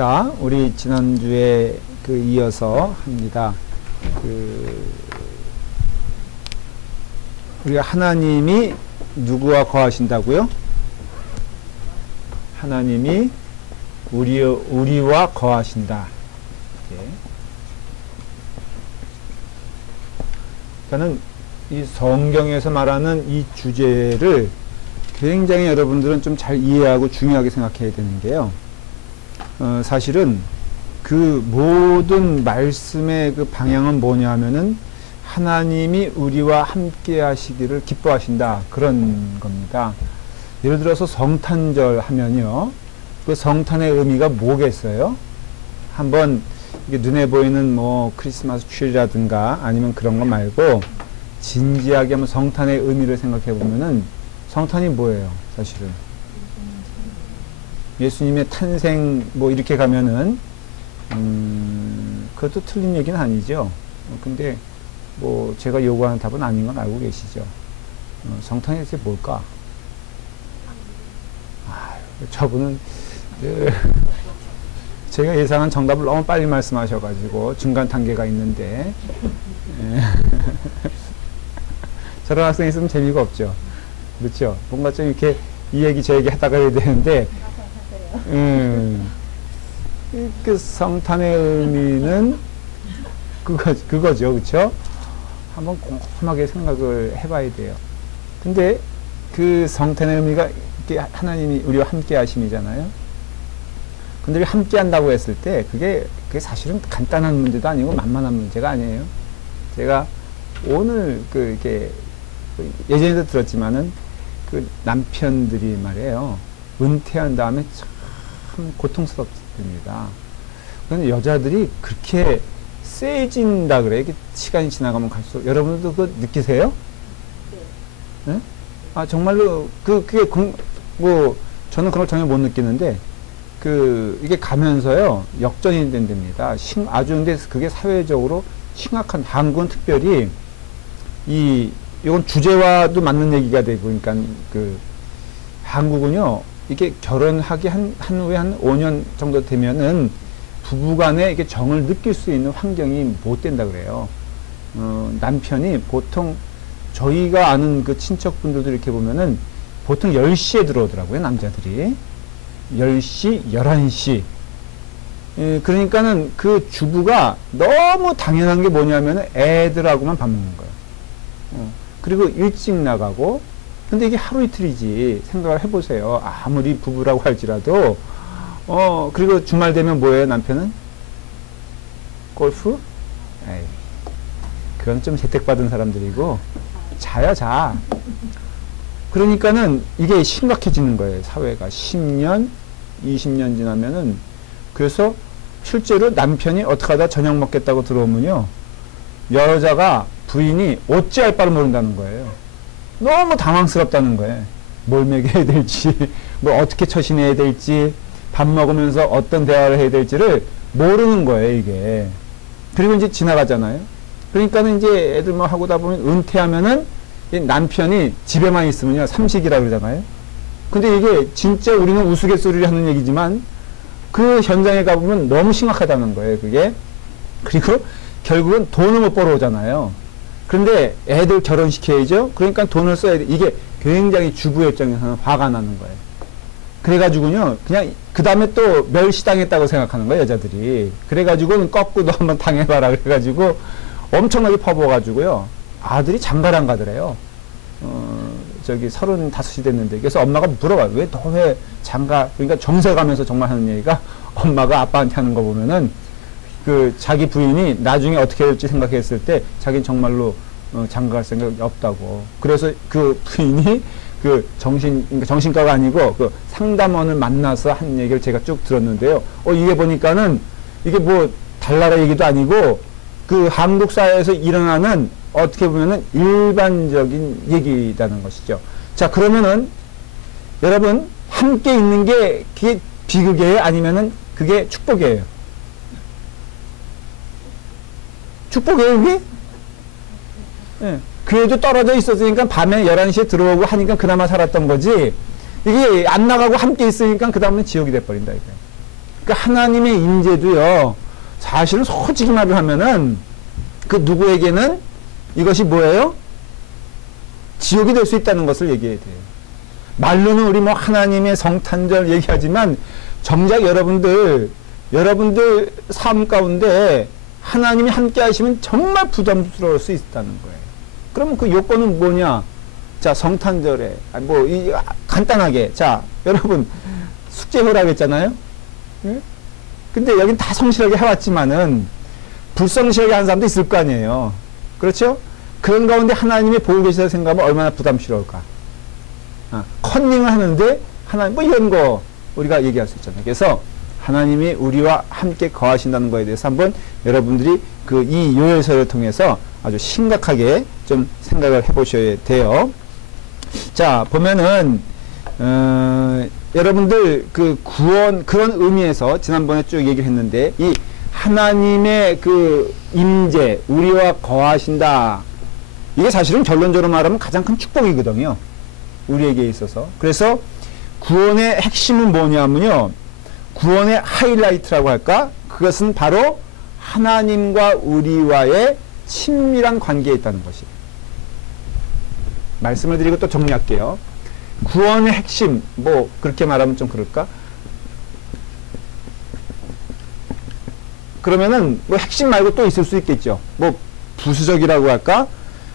자, 우리 지난주에 이어서 합니다. 우리가 하나님이 누구와 거하신다고요? 하나님이 우리와 거하신다. 저는 이 성경에서 말하는 이 주제를 굉장히 여러분들은 좀 잘 이해하고 중요하게 생각해야 되는 게요. 사실은 그 모든 말씀의 그 방향은 뭐냐 하면은 하나님이 우리와 함께 하시기를 기뻐하신다. 그런 겁니다. 예를 들어서 성탄절 하면요. 그 성탄의 의미가 뭐겠어요? 한번 이게 눈에 보이는 뭐 크리스마스 트리라든가 아니면 그런 거 말고 진지하게 한번 성탄의 의미를 생각해 보면은 성탄이 뭐예요? 사실은. 예수님의 탄생 뭐 이렇게 가면은 그것도 틀린 얘기는 아니죠. 근데 뭐 제가 요구하는 답은 아닌 건 알고 계시죠. 성탄이 대체 뭘까? 저분은 제가 예상한 정답을 너무 빨리 말씀하셔가지고 중간 단계가 있는데 저런 학생이 있으면 재미가 없죠. 그렇죠? 뭔가 좀 이렇게 이 얘기 저 얘기 하다가 해야 되는데 그 성탄의 의미는 그거죠. 그렇죠? 한번 꼼꼼하게 생각을 해봐야 돼요. 근데 그 성탄의 의미가 하나님이 우리와 함께 하심이잖아요. 근데 함께 한다고 했을 때 그게 사실은 간단한 문제도 아니고 만만한 문제가 아니에요. 제가 오늘 이렇게 예전에도 들었지만은 그 남편들이 말이에요. 은퇴한 다음에 참 고통스럽습니다. 그런데 여자들이 그렇게 세진다 그래. 이게 시간이 지나가면 갈수록. 여러분들도 그거 느끼세요? 네. 네? 아, 정말로, 저는 그런 걸 전혀 못 느끼는데, 이게 가면서요, 역전이 된답니다. 아주 근데 그게 사회적으로 심각한, 한국은 특별히, 이건 주제와도 맞는 얘기가 되고, 그러니까 한국은요, 이게 결혼하기 한 후에 한 5년 정도 되면은 부부간에 이게 정을 느낄 수 있는 환경이 못 된다 그래요. 남편이 보통 저희가 아는 그 친척분들도 이렇게 보면은 보통 10시에 들어오더라고요, 남자들이. 10시, 11시. 그러니까는 그 주부가 너무 당연한 게 뭐냐면은 애들하고만 밥 먹는 거예요. 그리고 일찍 나가고, 근데 이게 하루 이틀이지. 생각을 해보세요. 아무리 부부라고 할지라도, 그리고 주말 되면 뭐예요, 남편은? 골프? 에이, 그건 좀 혜택받은 사람들이고, 자요, 자. 그러니까는 이게 심각해지는 거예요, 사회가. 10년, 20년 지나면은. 그래서 실제로 남편이 어떻게 하다 저녁 먹겠다고 들어오면요, 여자가, 부인이 어찌할 바를 모른다는 거예요. 너무 당황스럽다는 거예요. 뭘 먹여야 될지, 뭐 어떻게 처신해야 될지, 밥 먹으면서 어떤 대화를 해야 될지를 모르는 거예요, 이게. 그리고 이제 지나가잖아요. 그러니까는 이제 애들 뭐 하고다 보면 은퇴하면은 남편이 집에만 있으면요, 삼식이라 그러잖아요. 근데 이게 진짜 우리는 우스갯소리를 하는 얘기지만 그 현장에 가보면 너무 심각하다는 거예요, 그게. 그리고 결국은 돈을 못 벌어오잖아요. 그런데 애들 결혼시켜야죠. 그러니까 돈을 써야 돼. 이게 굉장히 주부 입장에서는 화가 나는 거예요. 그래가지고요, 그냥 그 다음에 또 멸시당했다고 생각하는 거예요, 여자들이. 그래가지고는 꺾고도 한번 당해봐라 그래가지고 엄청나게 퍼부어가지고요, 아들이 장가를 안 가더래요. 35이 됐는데. 그래서 엄마가 물어봐요. 왜 장가, 그러니까 정세 가면서 정말 하는 얘기가, 엄마가 아빠한테 하는 거 보면은 자기 부인이 나중에 어떻게 될지 생각했을 때 자기는 정말로 장가 갈 생각이 없다고. 그래서 그 부인이 그러니까 정신과가 아니고 그 상담원을 만나서 한 얘기를 제가 쭉 들었는데요. 이게 보니까는 이게 뭐 달나라 얘기도 아니고 그 한국 사회에서 일어나는 어떻게 보면은 일반적인 얘기라는 것이죠. 자, 그러면은 여러분, 함께 있는 게 그게 비극이에요? 아니면은 그게 축복이에요? 축복이에요, 이게? 예. 그래도 떨어져 있었으니까 밤에 11시에 들어오고 하니까 그나마 살았던 거지, 이게 안 나가고 함께 있으니까 그 다음은 지옥이 돼버린다, 이거예요. 그러니까 하나님의 임재도요, 사실은 솔직히 말을 하면은 그 누구에게는 이것이 뭐예요? 지옥이 될 수 있다는 것을 얘기해야 돼요. 말로는 우리 뭐 하나님의 성탄절 얘기하지만 정작 여러분들 삶 가운데 하나님이 함께 하시면 정말 부담스러울 수 있다는 거예요. 그러면 그 요건은 뭐냐? 자, 성탄절에 간단하게, 자, 여러분 숙제 허락했잖아요. 예? 근데 여긴 다 성실하게 해왔지만은 불성실하게 하는 사람도 있을 거 아니에요. 그렇죠? 그런 가운데 하나님이 보고 계시다고 생각하면 얼마나 부담스러울까. 컨닝을 하는데 하나님 뭐 이런 거 우리가 얘기할 수 있잖아요. 그래서 하나님이 우리와 함께 거하신다는 거에 대해서 한번 여러분들이 그 이 요엘서를 통해서 아주 심각하게 좀 생각을 해보셔야 돼요. 자, 보면은 여러분들 그 구원 그런 의미에서 지난번에 쭉 얘기를 했는데 이 하나님의 그 임재 우리와 거하신다, 이게 사실은 결론적으로 말하면 가장 큰 축복이거든요, 우리에게 있어서. 그래서 구원의 핵심은 뭐냐면요, 구원의 하이라이트라고 할까, 그것은 바로 하나님과 우리와의 친밀한 관계에 있다는 것이에요. 말씀을 드리고 또 정리할게요. 구원의 핵심, 뭐 그렇게 말하면 좀 그럴까? 그러면은 뭐 핵심 말고 또 있을 수 있겠죠. 뭐 부수적이라고 할까?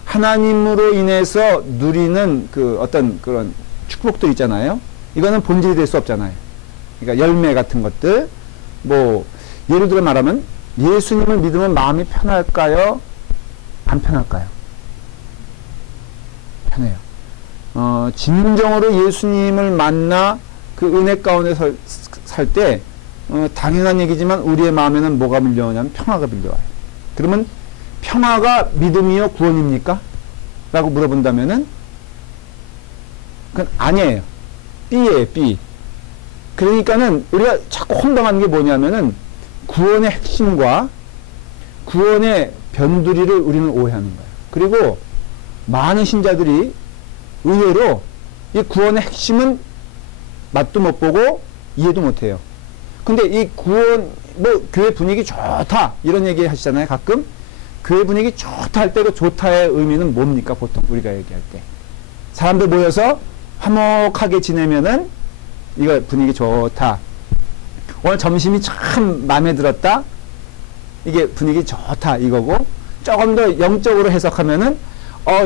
하나님으로 인해서 누리는 그 어떤 그런 축복도 있잖아요. 이거는 본질이 될 수 없잖아요. 그러니까 열매 같은 것들. 뭐 예를 들어 말하면 예수님을 믿으면 마음이 편할까요? 안 편할까요? 편해요. 진정으로 예수님을 만나 그 은혜 가운데 살 때 당연한 얘기지만 우리의 마음에는 뭐가 밀려오냐면 평화가 밀려와요. 그러면 평화가 믿음이요 구원입니까? 라고 물어본다면은 그건 아니에요. B예요, B. 그러니까는 우리가 자꾸 혼동하는 게 뭐냐면은 구원의 핵심과 구원의 변두리를 우리는 오해하는 거예요. 그리고 많은 신자들이 의외로 이 구원의 핵심은 맛도 못 보고 이해도 못 해요. 근데 이 구원, 뭐 교회 분위기 좋다 이런 얘기 하시잖아요, 가끔. 교회 분위기 좋다 할 때 그 좋다의 의미는 뭡니까, 보통 우리가 얘기할 때. 사람들 모여서 화목하게 지내면은 이거 분위기 좋다. 오늘 점심이 참 마음에 들었다. 이게 분위기 좋다 이거고, 조금 더 영적으로 해석하면은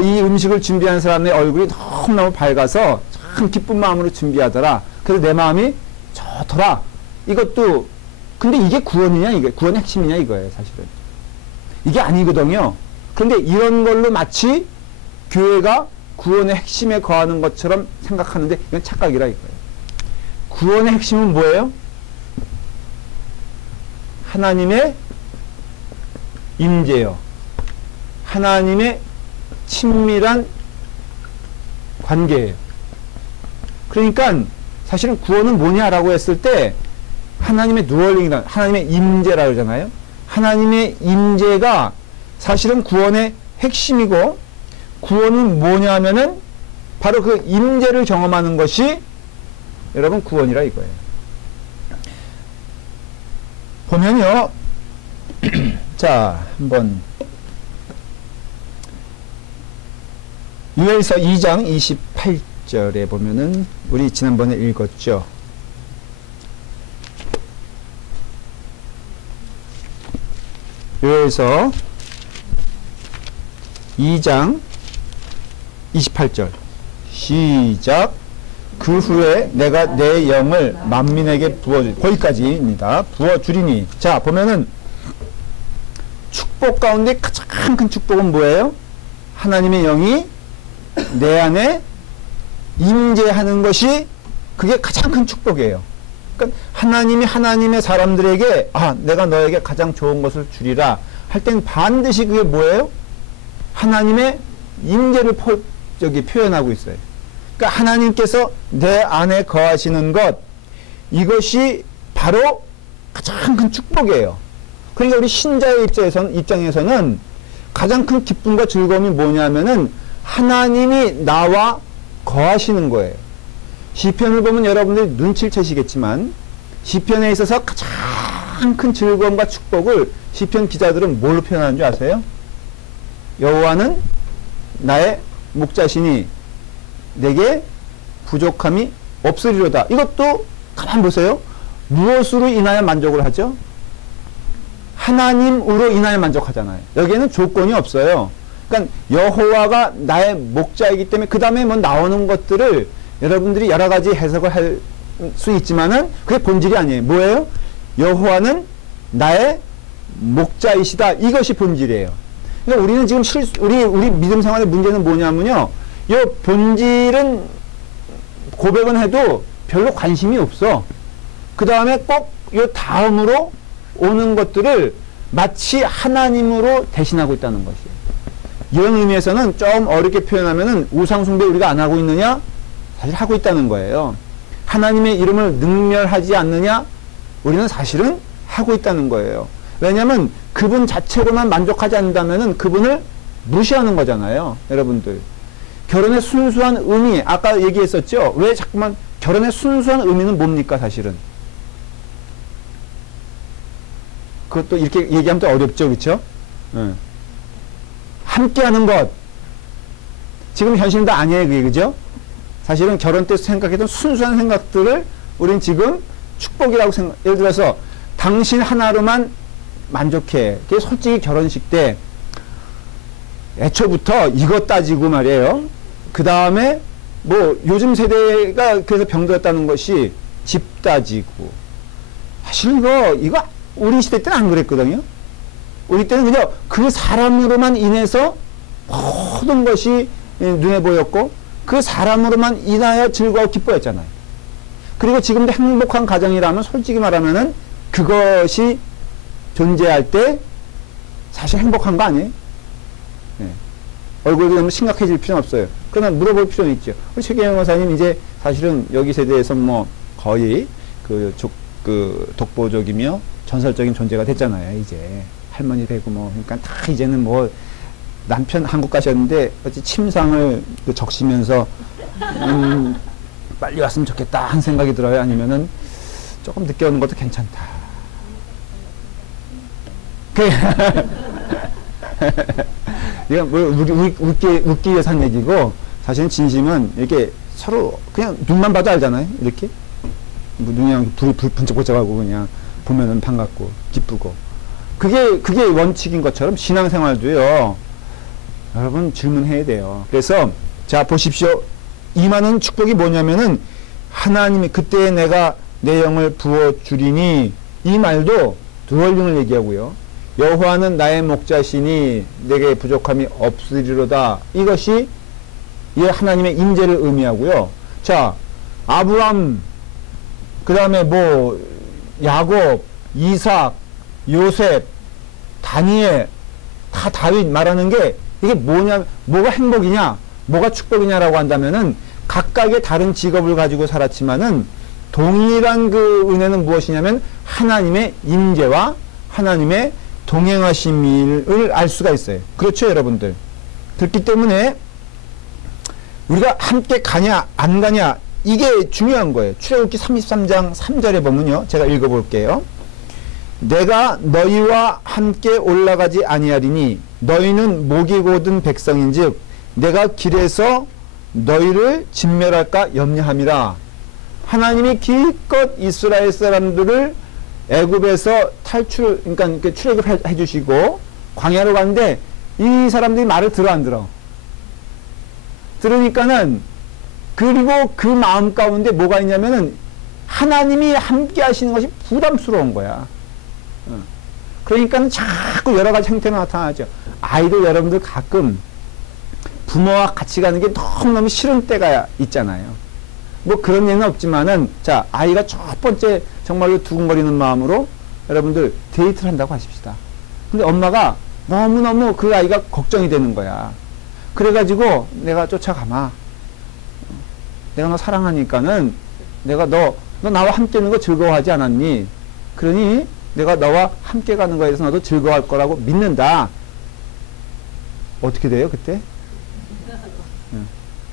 이 음식을 준비한 사람의 얼굴이 너무너무 밝아서 참 기쁜 마음으로 준비하더라. 그래서 내 마음이 좋더라. 이것도, 근데 이게 구원이냐, 이게 구원의 핵심이냐 이거예요, 사실은. 이게 아니거든요. 근데 이런 걸로 마치 교회가 구원의 핵심에 거하는 것처럼 생각하는데 이건 착각이라 이거예요. 구원의 핵심은 뭐예요? 하나님의 임재요. 하나님의 친밀한 관계예요. 그러니까 사실은 구원은 뭐냐라고 했을 때 하나님의 누얼링이다, 하나님의 임재라 그러잖아요. 하나님의 임재가 사실은 구원의 핵심이고, 구원은 뭐냐 하면은 바로 그 임재를 경험하는 것이 여러분 구원이라 이거예요. 보면요, 자, 한번 요엘서 2장 28절에 보면은 우리 지난번에 읽었죠. 요엘서 2장 28절 시작. 그 후에 내가 내 영을 만민에게 부어주리. 거기까지입니다. 부어주리니. 자, 보면은 축복 가운데 가장 큰 축복은 뭐예요? 하나님의 영이 내 안에 임재하는 것이 그게 가장 큰 축복이에요. 그러니까 하나님이 하나님의 사람들에게 내가 너에게 가장 좋은 것을 주리라 할 땐 반드시 그게 뭐예요? 하나님의 임재를 표현하고 있어요. 그러니까 하나님께서 내 안에 거하시는 것, 이것이 바로 가장 큰 축복이에요. 그러니까 우리 신자의 입장에서는 가장 큰 기쁨과 즐거움이 뭐냐면은 하나님이 나와 거하시는 거예요. 시편을 보면 여러분들이 눈치를 채시겠지만 시편에 있어서 가장 큰 즐거움과 축복을 시편 기자들은 뭘로 표현하는 줄 아세요? 여호와는 나의 목자시니 내게 부족함이 없으리로다. 이것도 가만 보세요. 무엇으로 인하여 만족을 하죠? 하나님으로 인하여 만족하잖아요. 여기에는 조건이 없어요. 그러니까 여호와가 나의 목자이기 때문에 그 다음에 뭐 나오는 것들을 여러분들이 여러 가지 해석을 할 수 있지만은 그게 본질이 아니에요. 뭐예요? 여호와는 나의 목자이시다. 이것이 본질이에요. 그러니까 우리는 지금 우리 믿음 생활의 문제는 뭐냐면요. 이 본질은 고백은 해도 별로 관심이 없어. 그 다음에 꼭 이 다음으로 오는 것들을 마치 하나님으로 대신하고 있다는 것이에요. 이런 의미에서는 좀 어렵게 표현하면은 우상숭배 우리가 안 하고 있느냐? 사실 하고 있다는 거예요. 하나님의 이름을 능멸하지 않느냐? 우리는 사실은 하고 있다는 거예요. 왜냐하면 그분 자체로만 만족하지 않는다면은 그분을 무시하는 거잖아요. 여러분들. 결혼의 순수한 의미, 아까 얘기했었죠? 왜 자꾸만 결혼의 순수한 의미는 뭡니까, 사실은? 그것도 이렇게 얘기하면 또 어렵죠, 그렇죠? 함께하는 것. 지금 현실도 아니에요, 그게, 그죠? 사실은 결혼 때 생각했던 순수한 생각들을 우린 지금 축복이라고 생각. 예를 들어서 당신 하나로만 만족해. 그게 솔직히 결혼식 때 애초부터 이것 따지고 말이에요. 그 다음에 뭐 요즘 세대가 그래서 병들었다는 것이 집 따지고. 사실 이거 우리 시대 때는 안 그랬거든요. 우리 때는 그냥 그 사람으로만 인해서 모든 것이 눈에 보였고 그 사람으로만 인하여 즐거워 기뻐했잖아요. 그리고 지금도 행복한 가정이라면 솔직히 말하면은 그것이 존재할 때 사실 행복한 거 아니에요? 네. 얼굴이 너무 심각해질 필요는 없어요. 그러나 물어볼 필요는 있죠. 우리 최경영 목사님 이제 사실은 여기 세대에서 뭐 거의 그 독보적이며 전설적인 존재가 됐잖아요. 이제 할머니 되고 뭐 그러니까 다 이제는 뭐 남편 한국 가셨는데 어찌 침상을 적시면서 빨리 왔으면 좋겠다 한 생각이 들어요. 아니면은 조금 늦게 오는 것도 괜찮다. 이건 뭐 웃기 위해서 한 얘기고 사실은 진심은 이렇게 서로 그냥 눈만 봐도 알잖아요. 이렇게 뭐 눈이 불 번쩍번쩍하고 그냥 보면은 반갑고 기쁘고 그게 원칙인 것처럼 신앙생활도요. 여러분 질문해야 돼요. 그래서 자 보십시오. 임하는 축복이 뭐냐면은 하나님이 그때 내가 내 영을 부어주리니 이 말도 두얼링을 얘기하고요. 여호와는 나의 목자시니 내게 부족함이 없으리로다. 이것이 이 하나님의 임재를 의미하고요. 자 아브람 그 다음에 뭐 야곱 이삭 요셉 다니엘 다 다윗 말하는 게 이게 뭐냐, 뭐가 행복이냐, 뭐가 축복이냐라고 한다면은 각각의 다른 직업을 가지고 살았지만은 동일한 그 은혜는 무엇이냐면 하나님의 임재와 하나님의 동행하심을 알 수가 있어요. 그렇죠, 여러분들. 그렇기 때문에 우리가 함께 가냐, 안 가냐, 이게 중요한 거예요. 출애굽기 33장 3절에 보면요. 제가 읽어볼게요. 내가 너희와 함께 올라가지 아니하리니 너희는 목이 곧은 백성인즉 내가 길에서 너희를 진멸할까 염려함이라. 하나님이 기껏 이스라엘 사람들을 애굽에서 그러니까 출애굽해 주시고 광야로 갔는데 이 사람들이 말을 들어 안 들어? 들으니까는 그리고 그 마음 가운데 뭐가 있냐면은 하나님이 함께 하시는 것이 부담스러운 거야. 그러니까 자꾸 여러 가지 형태로 나타나죠. 아이들 여러분들 가끔 부모와 같이 가는 게 너무너무 싫은 때가 있잖아요. 뭐 그런 얘기는 없지만은 자 아이가 첫 번째 정말로 두근거리는 마음으로 여러분들 데이트를 한다고 하십시다. 근데 엄마가 너무너무 그 아이가 걱정이 되는 거야. 그래가지고 내가 쫓아가마. 내가 너 사랑하니까는 내가 너 나와 함께 있는 거 즐거워하지 않았니? 그러니 내가 너와 함께 가는 거에 대해서 너도 즐거워할 거라고 믿는다. 어떻게 돼요, 그때?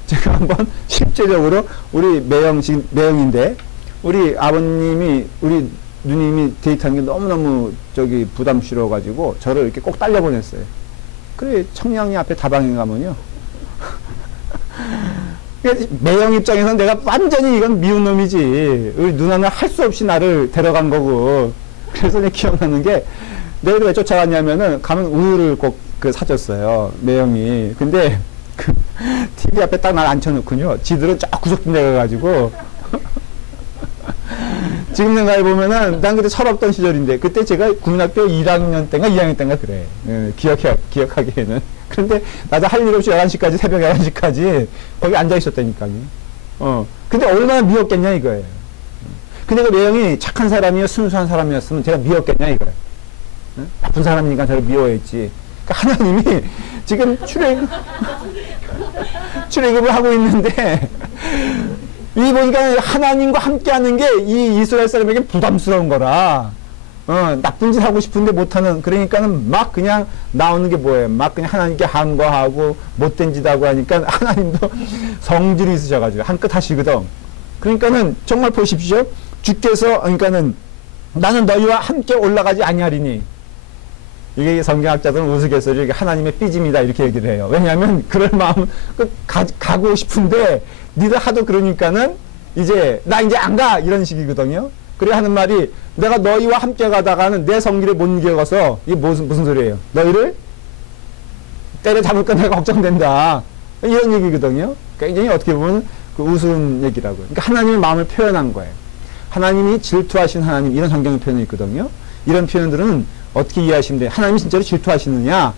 제가 한번 실제적으로 우리 매형인데 우리 아버님이, 우리 누님이 데이트하는 게 너무너무 부담스러워가지고 저를 이렇게 꼭 딸려 보냈어요. 그래, 청량리 앞에 다방에 가면요. 매형 입장에서는 내가 완전히 이건 미운 놈이지. 우리 누나는 할 수 없이 나를 데려간 거고. 그래서 내가 기억나는 게, 내가 왜 쫓아갔냐면은, 가면 우유를 꼭 사줬어요. 매형이. 근데, TV 앞에 딱 날 앉혀놓군요. 지들은 쫙 구석진 데 가가지고. 지금 생각해보면은, 난 그때 철없던 시절인데, 그때 제가 국민학교 1학년 때인가 2학년 때인가 그래. 기억하기에는. 그런데, 나도 할 일 없이 11시까지, 새벽 11시까지 거기 앉아있었다니까요. 근데 얼마나 미웠겠냐 이거예요. 근데 그 매형이 착한 사람이요, 순수한 사람이었으면 제가 미웠겠냐 이거예요. 나쁜 사람이니까 저를 미워했지. 그러니까 하나님이 지금 출애굽을 하고 있는데, 이 보니까 하나님과 함께 하는 게 이 이스라엘 사람에게 부담스러운 거라. 나쁜 짓 하고 싶은데 못하는, 그러니까는 막 그냥 나오는 게 뭐예요? 막 그냥 하나님께 항거하고 못된 짓 하고 하니까 하나님도 성질이 있으셔가지고 한 끗 하시거든. 그러니까는 정말 보십시오. 주께서, 그러니까는 나는 너희와 함께 올라가지 아니하리니. 이게 성경학자들은 우스갯소리 이게 하나님의 삐짐이다 이렇게 얘기를 해요. 왜냐하면 그럴 마음 가고 싶은데 니들 하도 그러니까는 이제 나 이제 안 가 이런 식이거든요. 그래 하는 말이 내가 너희와 함께 가다가는 내 성질에 못 이겨서 이게 무슨 소리예요? 너희를 때려잡을까 내가 걱정된다 이런 얘기거든요. 굉장히 어떻게 보면 우스운 얘기라고요. 그러니까 하나님의 마음을 표현한 거예요. 하나님이 질투하신 하나님 이런 성경 표현이 있거든요. 이런 표현들은 어떻게 이해하시면 돼요? 하나님이 진짜로 질투하시느냐?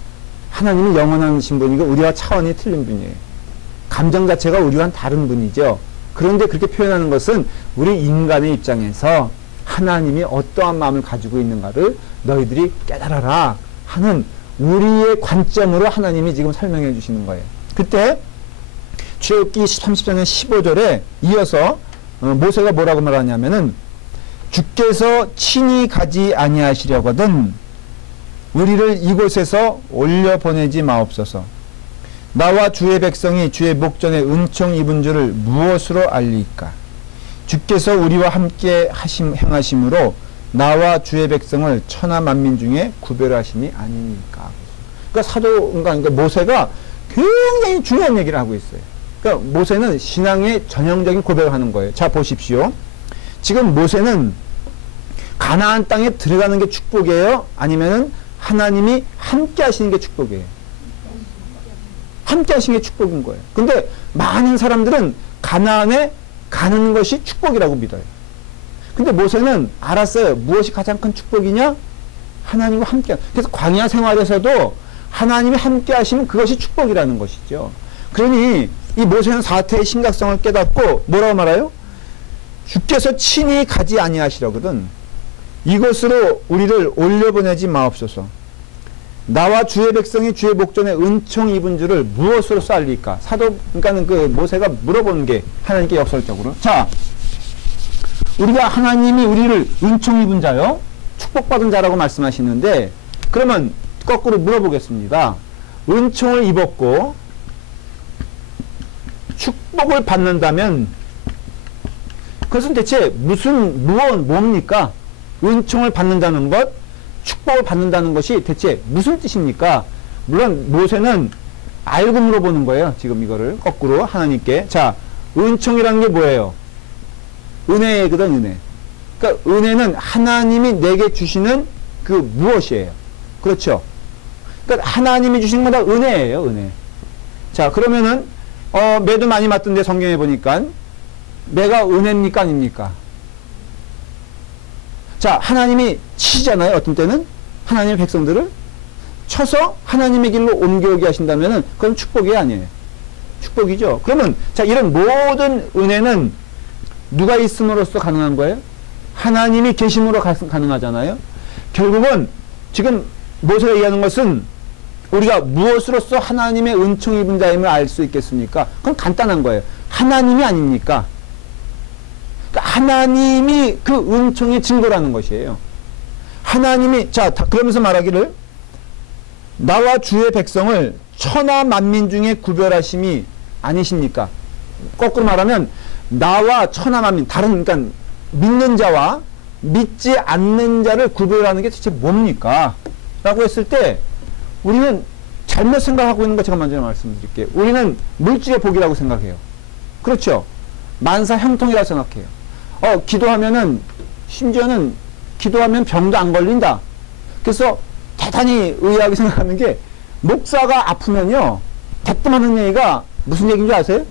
하나님이 영원하신 분이고 우리와 차원이 틀린 분이에요. 감정 자체가 우리와는 다른 분이죠. 그런데 그렇게 표현하는 것은 우리 인간의 입장에서 하나님이 어떠한 마음을 가지고 있는가를 너희들이 깨달아라 하는 우리의 관점으로 하나님이 지금 설명해 주시는 거예요. 그때 출애굽기 34년 15절에 이어서 모세가 뭐라고 말하냐면은 주께서 친히 가지 아니하시려거든 우리를 이곳에서 올려보내지 마옵소서. 나와 주의 백성이 주의 목전에 은총 입은 줄을 무엇으로 알리까? 주께서 우리와 함께 행하심으로 나와 주의 백성을 천하 만민 중에 구별하심이 아니니까. 그러니까 그러니까 모세가 굉장히 중요한 얘기를 하고 있어요. 그러니까 모세는 신앙의 전형적인 고백을 하는 거예요. 자, 보십시오. 지금 모세는 가나안 땅에 들어가는 게 축복이에요? 아니면은 하나님이 함께 하시는 게 축복이에요? 함께 하시는 게 축복인 거예요. 근데 많은 사람들은 가나안에 가는 것이 축복이라고 믿어요. 근데 모세는 알았어요. 무엇이 가장 큰 축복이냐? 하나님과 함께. 그래서 광야 생활에서도 하나님이 함께 하시면 그것이 축복이라는 것이죠. 그러니 이 모세는 사태의 심각성을 깨닫고 뭐라고 말해요? 주께서 친히 가지 아니하시려거든. 이곳으로 우리를 올려보내지 마옵소서. 나와 주의 백성이 주의 목전에 은총 입은 줄을 무엇으로써 알리까? 그러니까는 모세가 물어보는 게 하나님께 역설적으로. 자, 우리가 하나님이 우리를 은총 입은 자요? 축복받은 자라고 말씀하시는데, 그러면 거꾸로 물어보겠습니다. 은총을 입었고, 축복을 받는다면, 그것은 대체 뭡니까? 은총을 받는다는 것, 축복을 받는다는 것이 대체 무슨 뜻입니까? 물론 모세는 알고 물어보는 거예요. 지금 이거를 거꾸로 하나님께. 자, 은총이라는 게 뭐예요? 은혜거든, 은혜. 그러니까 은혜는 하나님이 내게 주시는 그 무엇이에요? 그렇죠? 그러니까 하나님이 주신 건 다 은혜예요, 은혜. 자, 그러면은 매도 많이 맞던데 성경에 보니까 매가 은혜입니까, 아닙니까? 자, 하나님이 치잖아요. 어떤 때는 하나님의 백성들을 쳐서 하나님의 길로 옮겨오게 하신다면은 그건 축복이 아니에요. 축복이죠. 그러면 자, 이런 모든 은혜는 누가 있음으로써 가능한 거예요? 하나님이 계심으로 가능하잖아요. 결국은 지금 모세가 얘기하는 것은 우리가 무엇으로써 하나님의 은총 입은 자임을 알 수 있겠습니까? 그건 간단한 거예요. 하나님이 아닙니까? 그러니까 하나님이 그 은총의 증거라는 것이에요. 하나님이, 자, 그러면서 말하기를, 나와 주의 백성을 천하 만민 중에 구별하심이 아니십니까? 거꾸로 말하면, 나와 천하 만민, 그러니까 믿는 자와 믿지 않는 자를 구별하는 게 도대체 뭡니까? 라고 했을 때 우리는 잘못 생각하고 있는 거 제가 먼저 말씀드릴게요. 우리는 물질의 복이라고 생각해요. 그렇죠? 만사 형통이라고 생각해요. 기도하면은 심지어는 기도하면 병도 안 걸린다. 그래서 대단히 의아하게 생각하는 게 목사가 아프면요 대뜸하는 얘기가 무슨 얘기인 줄 아세요?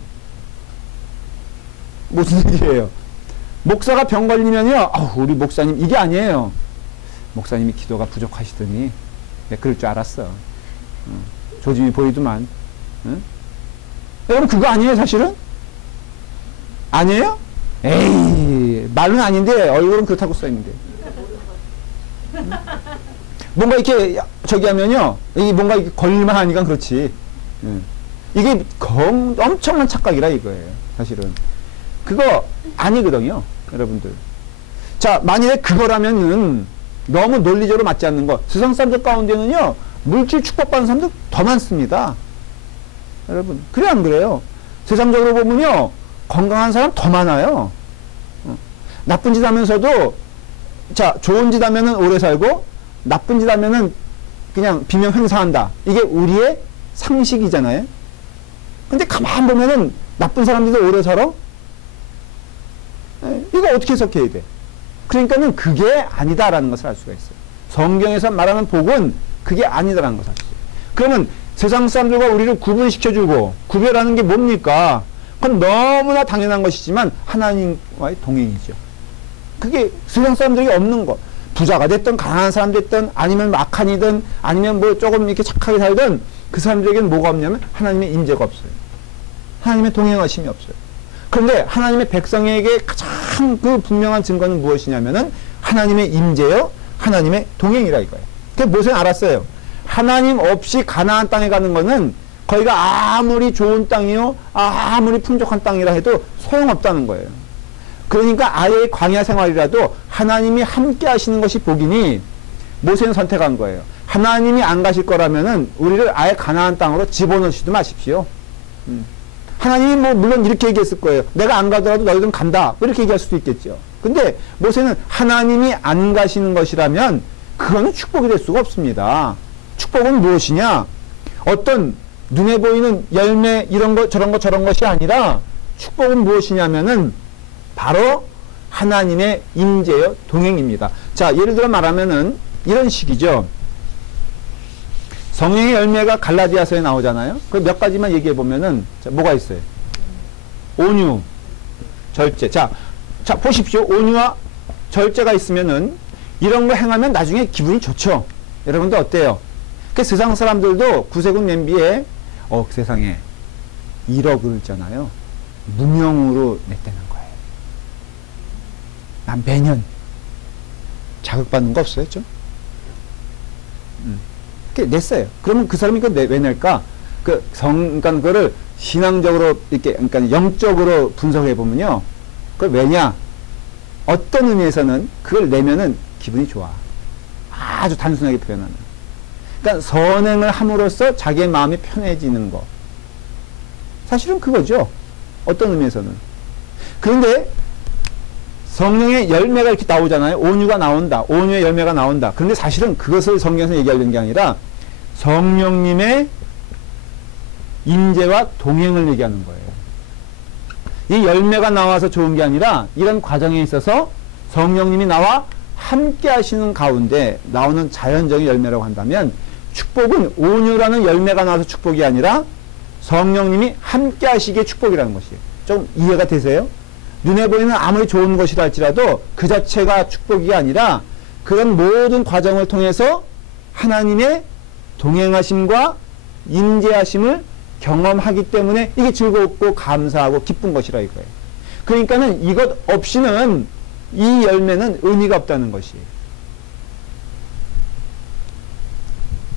무슨 얘기예요? 목사가 병 걸리면요 우리 목사님 이게 아니에요. 목사님이 기도가 부족하시더니 내가 그럴 줄 알았어. 조짐이 보이더만. 응? 여러분 그거 아니에요 사실은? 아니에요? 에이 말은 아닌데 얼굴은 그렇다고 써있는데. 뭔가 이렇게 저기 하면요 이게 뭔가 이렇게 걸릴만 하니까 그렇지. 이게 엄청난 착각이라 이거예요 사실은. 그거 아니거든요 여러분들. 자 만일에 그거라면은 너무 논리적으로 맞지 않는 거. 세상 사람들 가운데는요 물질 축복받는 사람들 더 많습니다 여러분. 그래 안 그래요? 세상적으로 보면요 건강한 사람 더 많아요. 나쁜 짓 하면서도 자 좋은 짓 하면은 오래 살고 나쁜 짓 하면은 그냥 비명 행사한다. 이게 우리의 상식이잖아요. 근데 가만 보면은 나쁜 사람들도 오래 살아? 이거 어떻게 해석해야 돼? 그러니까는 그게 아니다라는 것을 알 수가 있어요. 성경에서 말하는 복은 그게 아니다라는 것을 알 수 있어요. 그러면 세상 사람들과 우리를 구분시켜주고 구별하는 게 뭡니까? 그건 너무나 당연한 것이지만 하나님과의 동행이죠. 그게 세상 사람들이 없는 것. 부자가 됐든 가난한 사람 됐든 아니면 악한이든 아니면 뭐 조금 이렇게 착하게 살든 그 사람들에게는 뭐가 없냐면 하나님의 임재가 없어요. 하나님의 동행하심이 없어요. 그런데 하나님의 백성에게 가장 그 분명한 증거는 무엇이냐면은 하나님의 임재요, 하나님의 동행이라 이거예요. 그래서 모세는 알았어요. 하나님 없이 가나안 땅에 가는 거는 거기가 아무리 좋은 땅이요, 아무리 풍족한 땅이라 해도 소용없다는 거예요. 그러니까 아예 광야 생활이라도 하나님이 함께 하시는 것이 복이니 모세는 선택한 거예요. 하나님이 안 가실 거라면은 우리를 아예 가나안 땅으로 집어넣으시도 마십시오. 하나님이 뭐 물론 이렇게 얘기했을 거예요. 내가 안 가더라도 너희들은 간다. 이렇게 얘기할 수도 있겠죠. 근데 모세는 하나님이 안 가시는 것이라면 그거는 축복이 될 수가 없습니다. 축복은 무엇이냐? 어떤 눈에 보이는 열매 이런 거 저런 거 저런 것이 아니라 축복은 무엇이냐면은 바로 하나님의 임재요 동행입니다. 자 예를 들어 말하면은 이런 식이죠. 성령의 열매가 갈라디아서에 나오잖아요. 그 몇 가지만 얘기해 보면은 자, 뭐가 있어요? 온유, 절제. 자 보십시오. 온유와 절제가 있으면은 이런 거 행하면 나중에 기분이 좋죠. 여러분들 어때요? 그 세상 사람들도 구세군 냄비에 그 세상에 1억을 있잖아요. 무명으로 냈다는 거예요. 난 매년 자극받는 거 없어요, 좀? 냈어요. 그러면 그 사람이 그걸 왜 낼까? 그러니까 그거를 신앙적으로 이렇게, 그러니까 영적으로 분석해 보면요. 그걸 왜냐? 어떤 의미에서는 그걸 내면은 기분이 좋아. 아주 단순하게 표현하면. 그러니까 선행을 함으로써 자기의 마음이 편해지는 거. 사실은 그거죠. 어떤 의미에서는. 그런데 성령의 열매가 이렇게 나오잖아요. 온유가 나온다. 온유의 열매가 나온다. 그런데 사실은 그것을 성경에서 얘기하려는 게 아니라 성령님의 임재와 동행을 얘기하는 거예요. 이 열매가 나와서 좋은 게 아니라 이런 과정에 있어서 성령님이 나와 함께 하시는 가운데 나오는 자연적인 열매라고 한다면 축복은 온유라는 열매가 나와서 축복이 아니라 성령님이 함께 하시기에 축복이라는 것이에요. 좀 이해가 되세요? 눈에 보이는 아무리 좋은 것이라 할지라도 그 자체가 축복이 아니라 그런 모든 과정을 통해서 하나님의 동행하심과 임재하심을 경험하기 때문에 이게 즐겁고 감사하고 기쁜 것이라 이거예요. 그러니까는 이것 없이는 이 열매는 의미가 없다는 것이에요.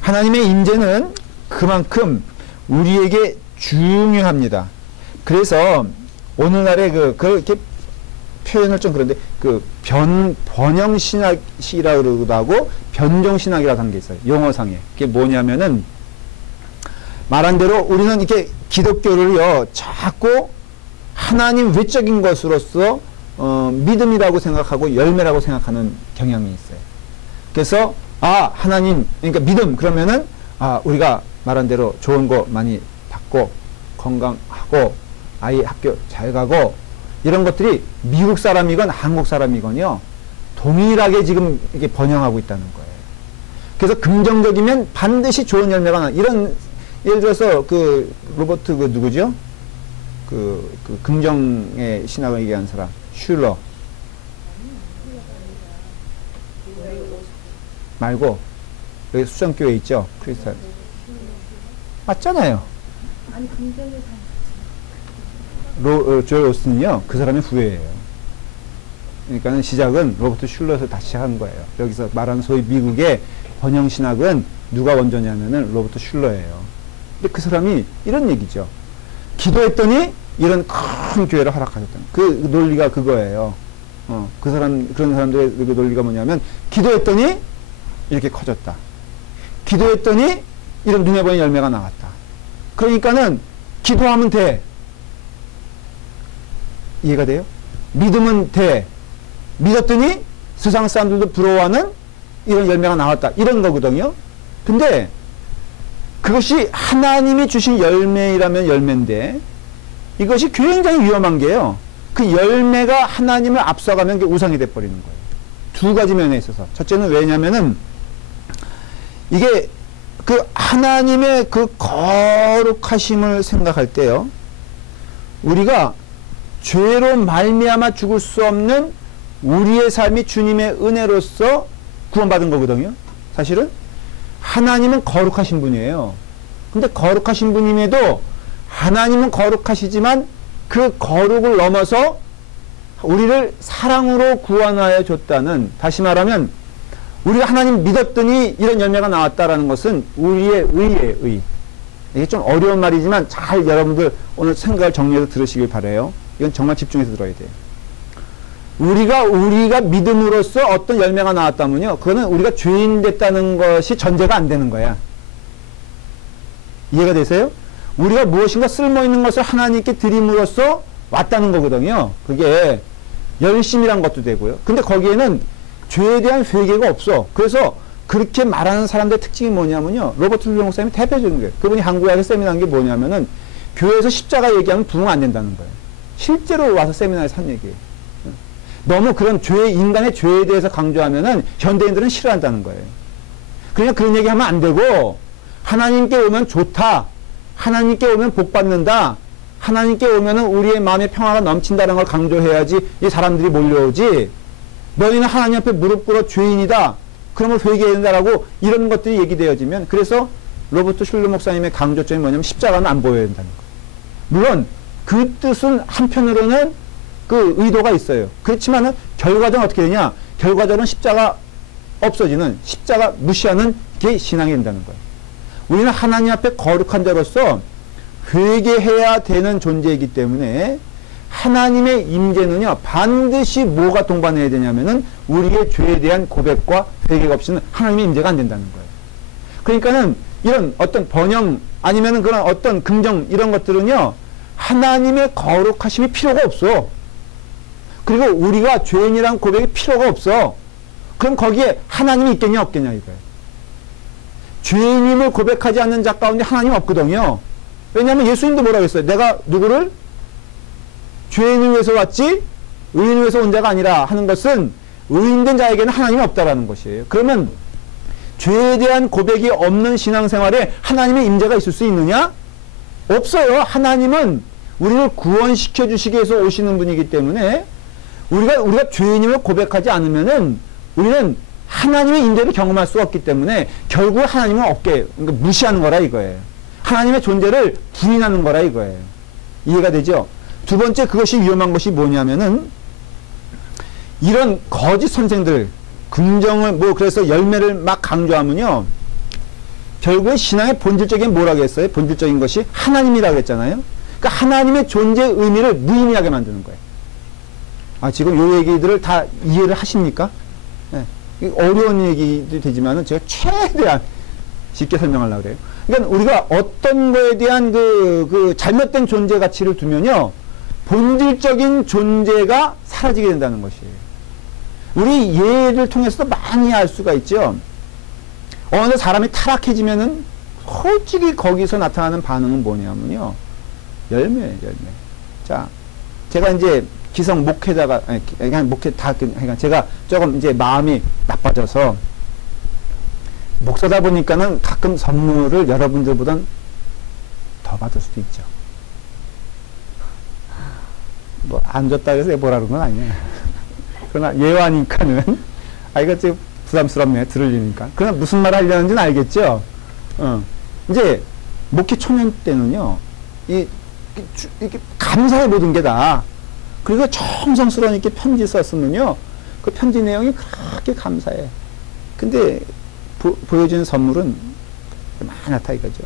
하나님의 임재는 그만큼 우리에게 중요합니다. 그래서 오늘날의 그렇게 표현을 좀 그런데 번영신학이라고 그러기도 하고 변종신학이라고 하는 게 있어요. 용어상에. 그게 뭐냐면은 말한 대로 우리는 이렇게 기독교를요 자꾸 하나님 외적인 것으로서 믿음이라고 생각하고 열매라고 생각하는 경향이 있어요. 그래서 하나님, 그러니까 믿음 그러면은 우리가 말한 대로 좋은 거 많이 받고 건강하고 아이 학교 잘 가고 이런 것들이 미국 사람이건 한국 사람이건요 동일하게 지금 이게 번영하고 있다는 거예요. 그래서 긍정적이면 반드시 좋은 열매가 나. 이런 예를 들어서 그 로버트 그 누구죠? 그 긍정의 신학을 얘기하는 사람 슐러 말고 여기 수정교회 있죠? 크리스탈 맞잖아요. 아니 긍정의 조엘 오스틴이요 그 사람의 후예예요. 그러니까는 시작은 로버트 슐러에서 다시 시작한 거예요. 여기서 말하는 소위 미국의 번영신학은 누가 원조냐면은 로버트 슐러예요. 근데 그 사람이 이런 얘기죠. 기도했더니 이런 큰 교회를 허락하셨다는 그 논리가 그거예요. 그런 사람들의 그 논리가 뭐냐면 기도했더니 이렇게 커졌다. 기도했더니 이런 눈에 보이는 열매가 나왔다. 그러니까는 기도하면 돼. 이해가 돼요? 믿으면 돼. 믿었더니 세상 사람들도 부러워하는 이런 열매가 나왔다. 이런 거거든요. 근데 그것이 하나님이 주신 열매이라면 열매인데 이것이 굉장히 위험한 게요. 그 열매가 하나님을 앞서가면 그게 우상이 돼버리는 거예요. 두 가지 면에 있어서. 첫째는 왜냐면은 이게 그 하나님의 그 거룩하심을 생각할 때요. 우리가 죄로 말미암아 죽을 수 없는 우리의 삶이 주님의 은혜로서 구원받은 거거든요. 사실은 하나님은 거룩하신 분이에요. 근데 거룩하신 분임에도 하나님은 거룩하시지만 그 거룩을 넘어서 우리를 사랑으로 구원하여 줬다는, 다시 말하면 우리가 하나님 믿었더니 이런 열매가 나왔다라는 것은 우리의 의예요. 의. 이게 좀 어려운 말이지만 잘 여러분들 오늘 생각을 정리해서 들으시길 바라요. 이건 정말 집중해서 들어야 돼요. 우리가 믿음으로써 어떤 열매가 나왔다면요, 그거는 우리가 죄인 됐다는 것이 전제가 안 되는 거야. 이해가 되세요? 우리가 무엇인가 쓸모있는 것을 하나님께 드림으로써 왔다는 거거든요. 그게 열심이란 것도 되고요. 근데 거기에는 죄에 대한 회개가 없어. 그래서 그렇게 말하는 사람들의 특징이 뭐냐면요, 로버트 슐러 목사님이 대표적인 거예요. 그분이 한국에 와서 세미나한 게 뭐냐면은 교회에서 십자가 얘기하면 부흥 안 된다는 거예요. 실제로 와서 세미나에서 한 얘기예요. 너무 그런 인간의 죄에 대해서 강조하면은 현대인들은 싫어한다는 거예요. 그냥 그런 얘기 하면 안 되고, 하나님께 오면 좋다. 하나님께 오면 복 받는다. 하나님께 오면은 우리의 마음에 평화가 넘친다는 걸 강조해야지 이 사람들이 몰려오지. 너희는 하나님 앞에 무릎 꿇어 죄인이다. 그러면 회개해야 된다라고 이런 것들이 얘기되어지면, 그래서 로버트 슐러 목사님의 강조점이 뭐냐면 십자가는 안 보여야 된다는 거예요. 물론 그 뜻은 한편으로는 그 의도가 있어요. 그렇지만은 결과적으로 어떻게 되냐? 결과적으로는 십자가 없어지는, 십자가 무시하는 게 신앙이 된다는 거예요. 우리는 하나님 앞에 거룩한 자로서 회개해야 되는 존재이기 때문에 하나님의 임재는요, 반드시 뭐가 동반해야 되냐면은 우리의 죄에 대한 고백과 회개가 없이는 하나님의 임재가 안 된다는 거예요. 그러니까는 이런 어떤 번영 아니면은 그런 어떤 긍정 이런 것들은요, 하나님의 거룩하심이 필요가 없어. 그리고 우리가 죄인이란 고백이 필요가 없어. 그럼 거기에 하나님이 있겠냐 없겠냐 이거예요. 죄인임을 고백하지 않는 자 가운데 하나님 없거든요. 왜냐하면 예수님도 뭐라고 했어요? 내가 누구를 죄인을 위해서 왔지 의인을 위해서 온 자가 아니라 하는 것은 의인된 자에게는 하나님이 없다라는 것이에요. 그러면 죄에 대한 고백이 없는 신앙생활에 하나님의 임재가 있을 수 있느냐? 없어요. 하나님은 우리를 구원시켜 주시기 위해서 오시는 분이기 때문에 우리가 죄인임을 고백하지 않으면은 우리는 하나님의 임재를 경험할 수 없기 때문에 결국 하나님은 없게, 그러니까 무시하는 거라 이거예요. 하나님의 존재를 부인하는 거라 이거예요. 이해가 되죠? 두 번째, 그것이 위험한 것이 뭐냐면은 이런 거짓 선생들, 긍정을 그래서 열매를 막 강조하면요, 결국에 신앙의 본질적인 뭐라고 했어요? 본질적인 것이 하나님이라고 했잖아요. 그러니까 하나님의 존재의 의미를 무의미하게 만드는 거예요. 지금 요 얘기들을 다 이해를 하십니까? 네. 어려운 얘기도 되지만은 제가 최대한 쉽게 설명하려고 그래요. 그러니까 우리가 어떤 거에 대한 그 잘못된 존재 가치를 두면요, 본질적인 존재가 사라지게 된다는 것이에요. 우리 예를 통해서도 많이 알 수가 있죠. 어느 사람이 타락해지면은 솔직히 거기서 나타나는 반응은 뭐냐면요. 열매예요, 열매. 자, 제가 이제 기성 목회자가, 아니, 그냥 목회 다, 그러니까 제가 조금 이제 마음이 나빠져서 목사다 보니까는 가끔 선물을 여러분들보단 더 받을 수도 있죠. 뭐, 안 줬다 해서 뭐라는 건 아니에요. 그러나 예화니까는, 아, 이거 좀 부담스럽네, 들으려니까. 그러나 무슨 말 하려는지는 알겠죠? 이제, 목회 초년 때는요, 이렇게 감사의 모든 게 다, 그리고 정성스러운 이렇게 편지 썼으면요, 그 편지 내용이 그렇게 감사해. 근데, 보여주는 선물은 많았다 이거죠.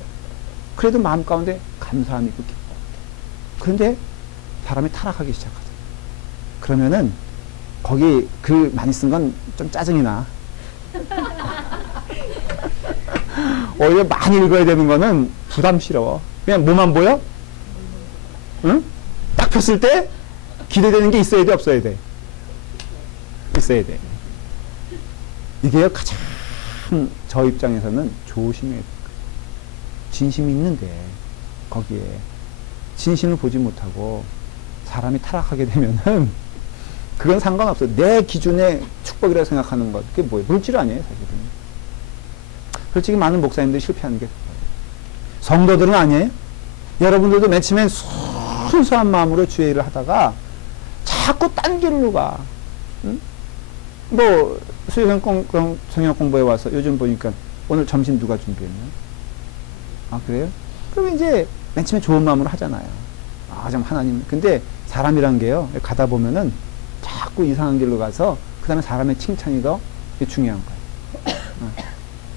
그래도 마음 가운데 감사함이 있고 기뻐. 그런데, 사람이 타락하기 시작하죠. 그러면은, 거기 글 많이 쓴 건 좀 짜증이 나. 오히려 많이 읽어야 되는 거는 부담스러워. 그냥 뭐만 보여? 응? 딱 폈을 때 기대되는 게 있어야 돼, 없어야 돼? 있어야 돼. 이게 가장 저 입장에서는 조심해야 돼. 진심이 있는데 거기에 진심을 보지 못하고 사람이 타락하게 되면은 그건 상관없어. 내 기준의 축복이라고 생각하는 것. 그게 뭐예요? 물질 아니에요, 사실은. 솔직히 많은 목사님들이 실패하는 게 성도들은 아니에요? 여러분들도 맨 처음엔 순수한 마음으로 주의 일을 하다가 자꾸 딴 길로 가. 응? 뭐 수요일 성역 공부에 와서 요즘 보니까 오늘 점심 누가 준비했냐? 아, 그래요? 그럼 이제 맨 처음에 좋은 마음으로 하잖아요. 아, 참 하나님. 근데 사람이란 게요, 가다 보면은 자꾸 이상한 길로 가서 그 다음에 사람의 칭찬이 더 중요한 거예요.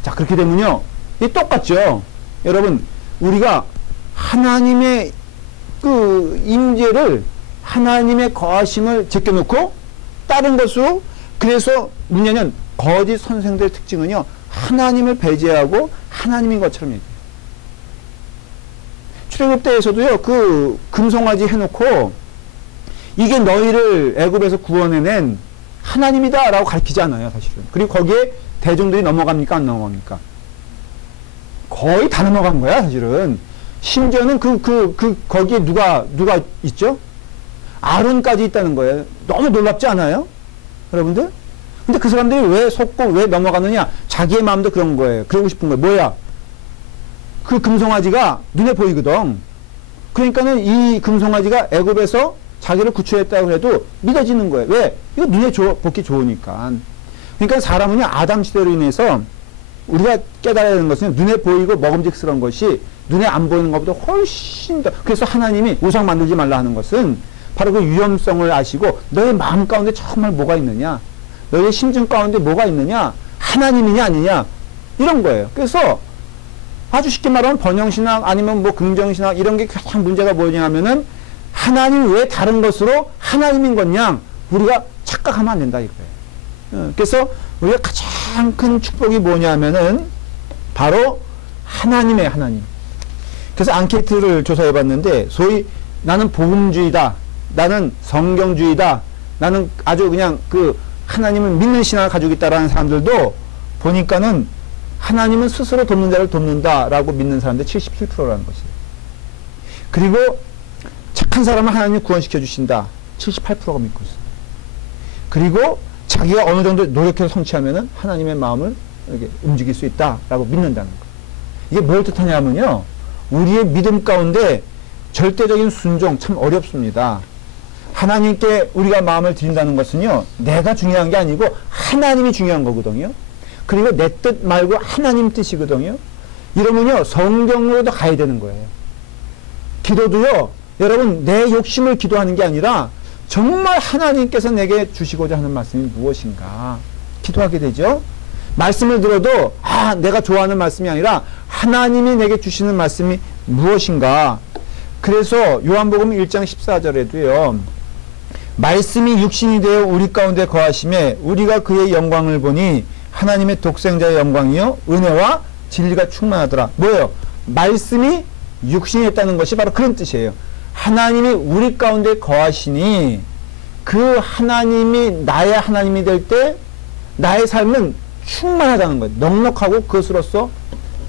자, 그렇게 되면요, 이게 똑같죠. 여러분, 우리가 하나님의 그 임재를, 하나님의 거하심을 제껴놓고 다른 것으로, 그래서 문제는 거짓 선생들의 특징은요, 하나님을 배제하고 하나님인 것처럼 얘기해요. 출애굽 때에서도요, 그 금송아지 해놓고 이게 너희를 애굽에서 구원해낸 하나님이다 라고 가르치지 않아요, 사실은. 그리고 거기에 대중들이 넘어갑니까, 안 넘어갑니까? 거의 다 넘어간 거야, 사실은. 심지어는 거기에 누가 있죠? 아론까지 있다는 거예요. 너무 놀랍지 않아요? 여러분들? 근데 그 사람들이 왜 속고 왜 넘어가느냐? 자기의 마음도 그런 거예요. 그러고 싶은 거예요. 뭐야? 그 금송아지가 눈에 보이거든. 그러니까는 이 금송아지가 애굽에서 자기를 구출했다고 해도 믿어지는 거예요. 왜? 이거 눈에 보기 좋으니까. 그러니까 사람은요, 아담 시대로 인해서 우리가 깨달아야 하는 것은 눈에 보이고 먹음직스러운 것이 눈에 안 보이는 것보다 훨씬 더. 그래서 하나님이 우상 만들지 말라 하는 것은 바로 그 위험성을 아시고 너의 마음 가운데 정말 뭐가 있느냐? 너의 심증 가운데 뭐가 있느냐? 하나님이냐 아니냐? 이런 거예요. 그래서 아주 쉽게 말하면 번영신학 아니면 뭐 긍정신학 이런 게 가장 문제가 뭐냐면은 하나님이 왜 다른 것으로 하나님인 것냥 우리가 착각하면 안 된다 이거예요. 그래서 우리가 가장 큰 축복이 뭐냐면은 바로 하나님의 하나님. 그래서 앙케이트를 조사해 봤는데 소위 나는 복음주의다. 나는 성경주의다. 나는 아주 그냥 그 하나님을 믿는 신앙을 가지고 있다라는 사람들도 보니까는 하나님은 스스로 돕는 자를 돕는다라고 믿는 사람들 77%라는 것이에요. 그리고 착한 사람을 하나님이 구원시켜 주신다. 78%가 믿고 있어요. 그리고 자기가 어느 정도 노력해서 성취하면은 하나님의 마음을 이렇게 움직일 수 있다라고 믿는다는 거예요. 이게 뭘 뜻하냐면요. 우리의 믿음 가운데 절대적인 순종 참 어렵습니다. 하나님께 우리가 마음을 드린다는 것은요. 내가 중요한 게 아니고 하나님이 중요한 거거든요. 그리고 내 뜻 말고 하나님 뜻이거든요. 이러면요. 성경으로도 가야 되는 거예요. 기도도요. 여러분 내 욕심을 기도하는 게 아니라 정말 하나님께서 내게 주시고자 하는 말씀이 무엇인가 기도하게 되죠. 말씀을 들어도 내가 좋아하는 말씀이 아니라 하나님이 내게 주시는 말씀이 무엇인가. 그래서 요한복음 1장 14절에도요. 말씀이 육신이 되어 우리 가운데 거하심에 우리가 그의 영광을 보니 하나님의 독생자의 영광이요 은혜와 진리가 충만하더라. 뭐예요? 말씀이 육신이 됐다는 것이 바로 그런 뜻이에요. 하나님이 우리 가운데 거하시니 그 하나님이 나의 하나님이 될 때 나의 삶은 충만하다는 거예요. 넉넉하고 그것으로서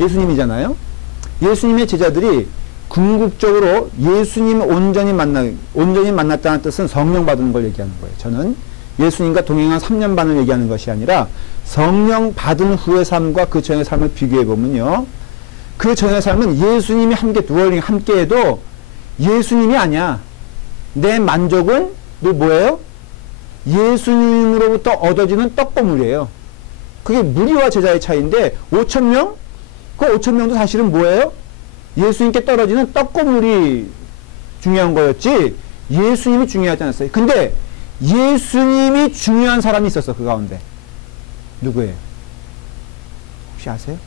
예수님이잖아요. 예수님의 제자들이 궁극적으로 예수님을 온전히 만났다는 뜻은 성령 받은 걸 얘기하는 거예요. 저는 예수님과 동행한 3년 반을 얘기하는 것이 아니라 성령 받은 후의 삶과 그 전의 삶을 비교해 보면요. 그 전의 삶은 예수님이 함께 해도 예수님이 아니야. 내 만족은 뭐예요? 예수님으로부터 얻어지는 떡고물이에요. 그게 무리와 제자의 차이인데 5,000명? 그 5,000명도 사실은 뭐예요? 예수님께 떨어지는 떡고물이 중요한 거였지 예수님이 중요하지 않았어요. 근데 예수님이 중요한 사람이 있었어. 그 가운데. 누구예요? 혹시 아세요?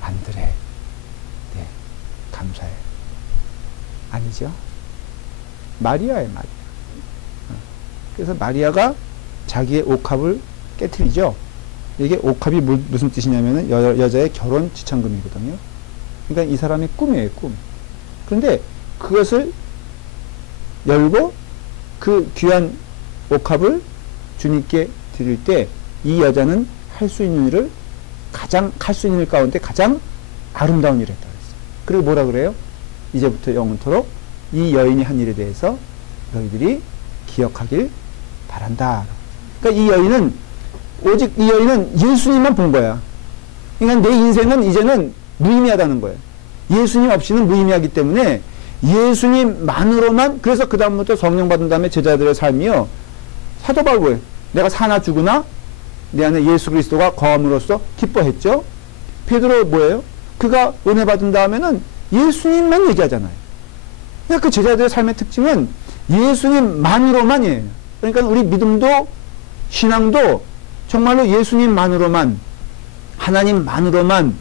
안드레. 네, 감사해요. 아니죠? 마리아예요, 마리아. 그래서 마리아가 자기의 옥합을 깨트리죠. 이게 옥합이 무슨 뜻이냐면은 여자의 결혼 지참금이거든요. 그러니까 이 사람의 꿈이에요, 꿈. 그런데 그것을 열고 그 귀한 옥합을 주님께 드릴 때 이 여자는 할 수 있는 일을 할 수 있는 일 가운데 가장 아름다운 일을 했다고 했어요. 그리고 뭐라 그래요? 이제부터 영원토록 이 여인이 한 일에 대해서 너희들이 기억하길 바란다. 그러니까 이 여인은 오직 이 여인은 예수님만 본 거야. 그러니까 내 인생은 이제는 무의미하다는 거예요. 예수님 없이는 무의미하기 때문에 예수님만으로만. 그래서 그 다음부터 성령 받은 다음에 제자들의 삶이요. 사도 바울 내가 사나 죽으나 내 안에 예수 그리스도가 거함으로써 기뻐했죠. 베드로 뭐예요? 그가 은혜 받은 다음에는 예수님만 얘기하잖아요. 그러니까 그 제자들의 삶의 특징은 예수님만으로만이에요. 그러니까 우리 믿음도 신앙도 정말로 예수님만으로만, 하나님만으로만,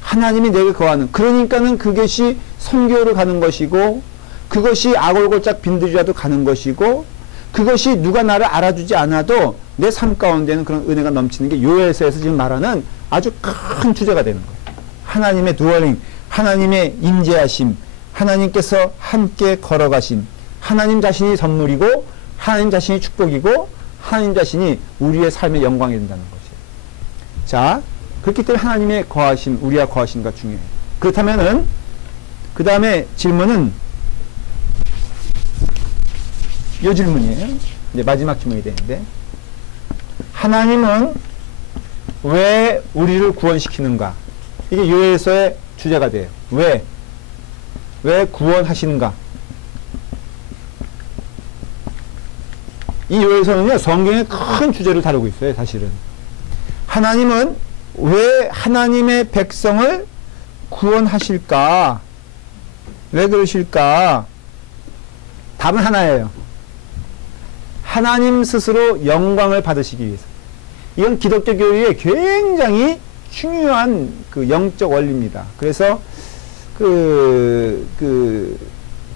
하나님이 내게 거하는, 그러니까는 그것이 선교를 가는 것이고, 그것이 아골골짝 빈들이라도 가는 것이고, 그것이 누가 나를 알아주지 않아도 내 삶 가운데는 그런 은혜가 넘치는 게 요엘서에서 지금 말하는 아주 큰 주제가 되는 거예요. 하나님의 드월링, 하나님의 임재하심, 하나님께서 함께 걸어가심, 하나님 자신이 선물이고 하나님 자신이 축복이고 하나님 자신이 우리의 삶의 영광이 된다는 것이에요. 자, 그렇기 때문에 하나님의 거하심, 우리와 거하심과 중요해요. 그렇다면은 그 다음에 질문은 이 질문이에요. 이제 마지막 질문이 되는데, 하나님은 왜 우리를 구원시키는가? 이게 요엘서의 주제가 돼요. 왜 구원하시는가? 이 요엘서는요, 성경의 큰 주제를 다루고 있어요, 사실은. 하나님은 왜 하나님의 백성을 구원하실까? 왜 그러실까? 답은 하나예요. 하나님 스스로 영광을 받으시기 위해서. 이건 기독교 교리의 굉장히 중요한 그 영적 원리입니다. 그래서